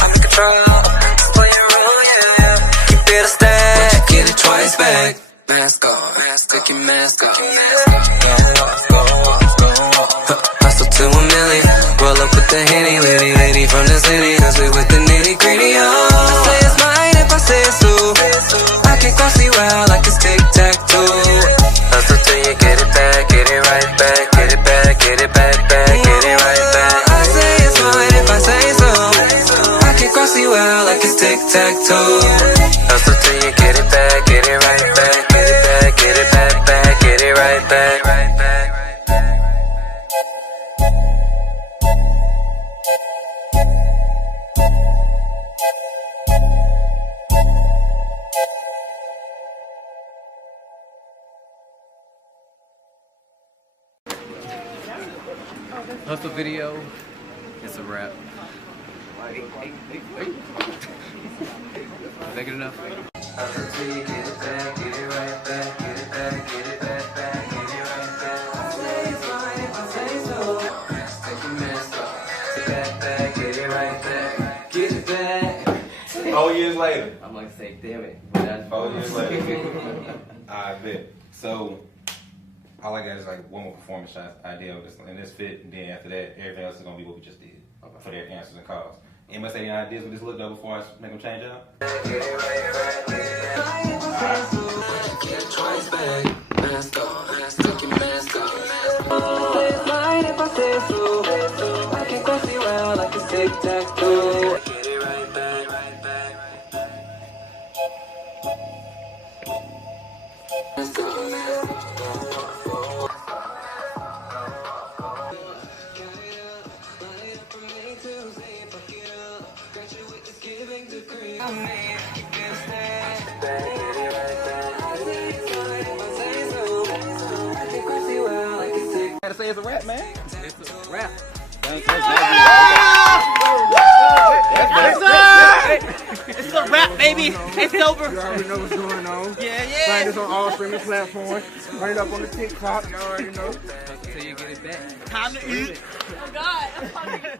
I'm in control, just play your role, yeah. Keep it a stack, get it twice back. Mask on, take your mask off. Go off. Hustle to a million, roll up with the Henny, lady from the city, cause we with the nitty gritty, oh. I say it's mine if I say so, I can cross you out like it's tic-tac-toe. Hustle till you get it back, get it right back, get it back, get it back, get it right back. I say it's mine if I say so, I can cross you out like it's tic-tac-toe. Hustle till you get it back, get it right back, get it back, get it back, get it right back. Hustle video. It's a wrap. Make it enough. Hustle till you get it back, get it right back, get it back, get it back, get it right back. I say it's mine if I say so. Take your mask off, take that back, get it right back, get it back. 4 years later. I'm like, say, damn it. 4 years later. I bet. So, all I got is like one more performance shot idea of this, and this fit, and then after that, everything else is gonna be what we just did for their answers and calls. Anybody say any ideas with this look though before I make them change up? Get it right back, get it back. Get it twice back. mask off. Take your mask off. Say it's mine if I say so. I can cross you out like a tic-tac-toe. Get it right back, right back. Mask off. Gotta say it's a rap, man. It's a rap. It's a rap, baby. It's over. You already know what's going on. Yeah. Find us on all streaming platforms. Run it up on the TikTok. You already know. Until you get it back. Time to eat. Oh God.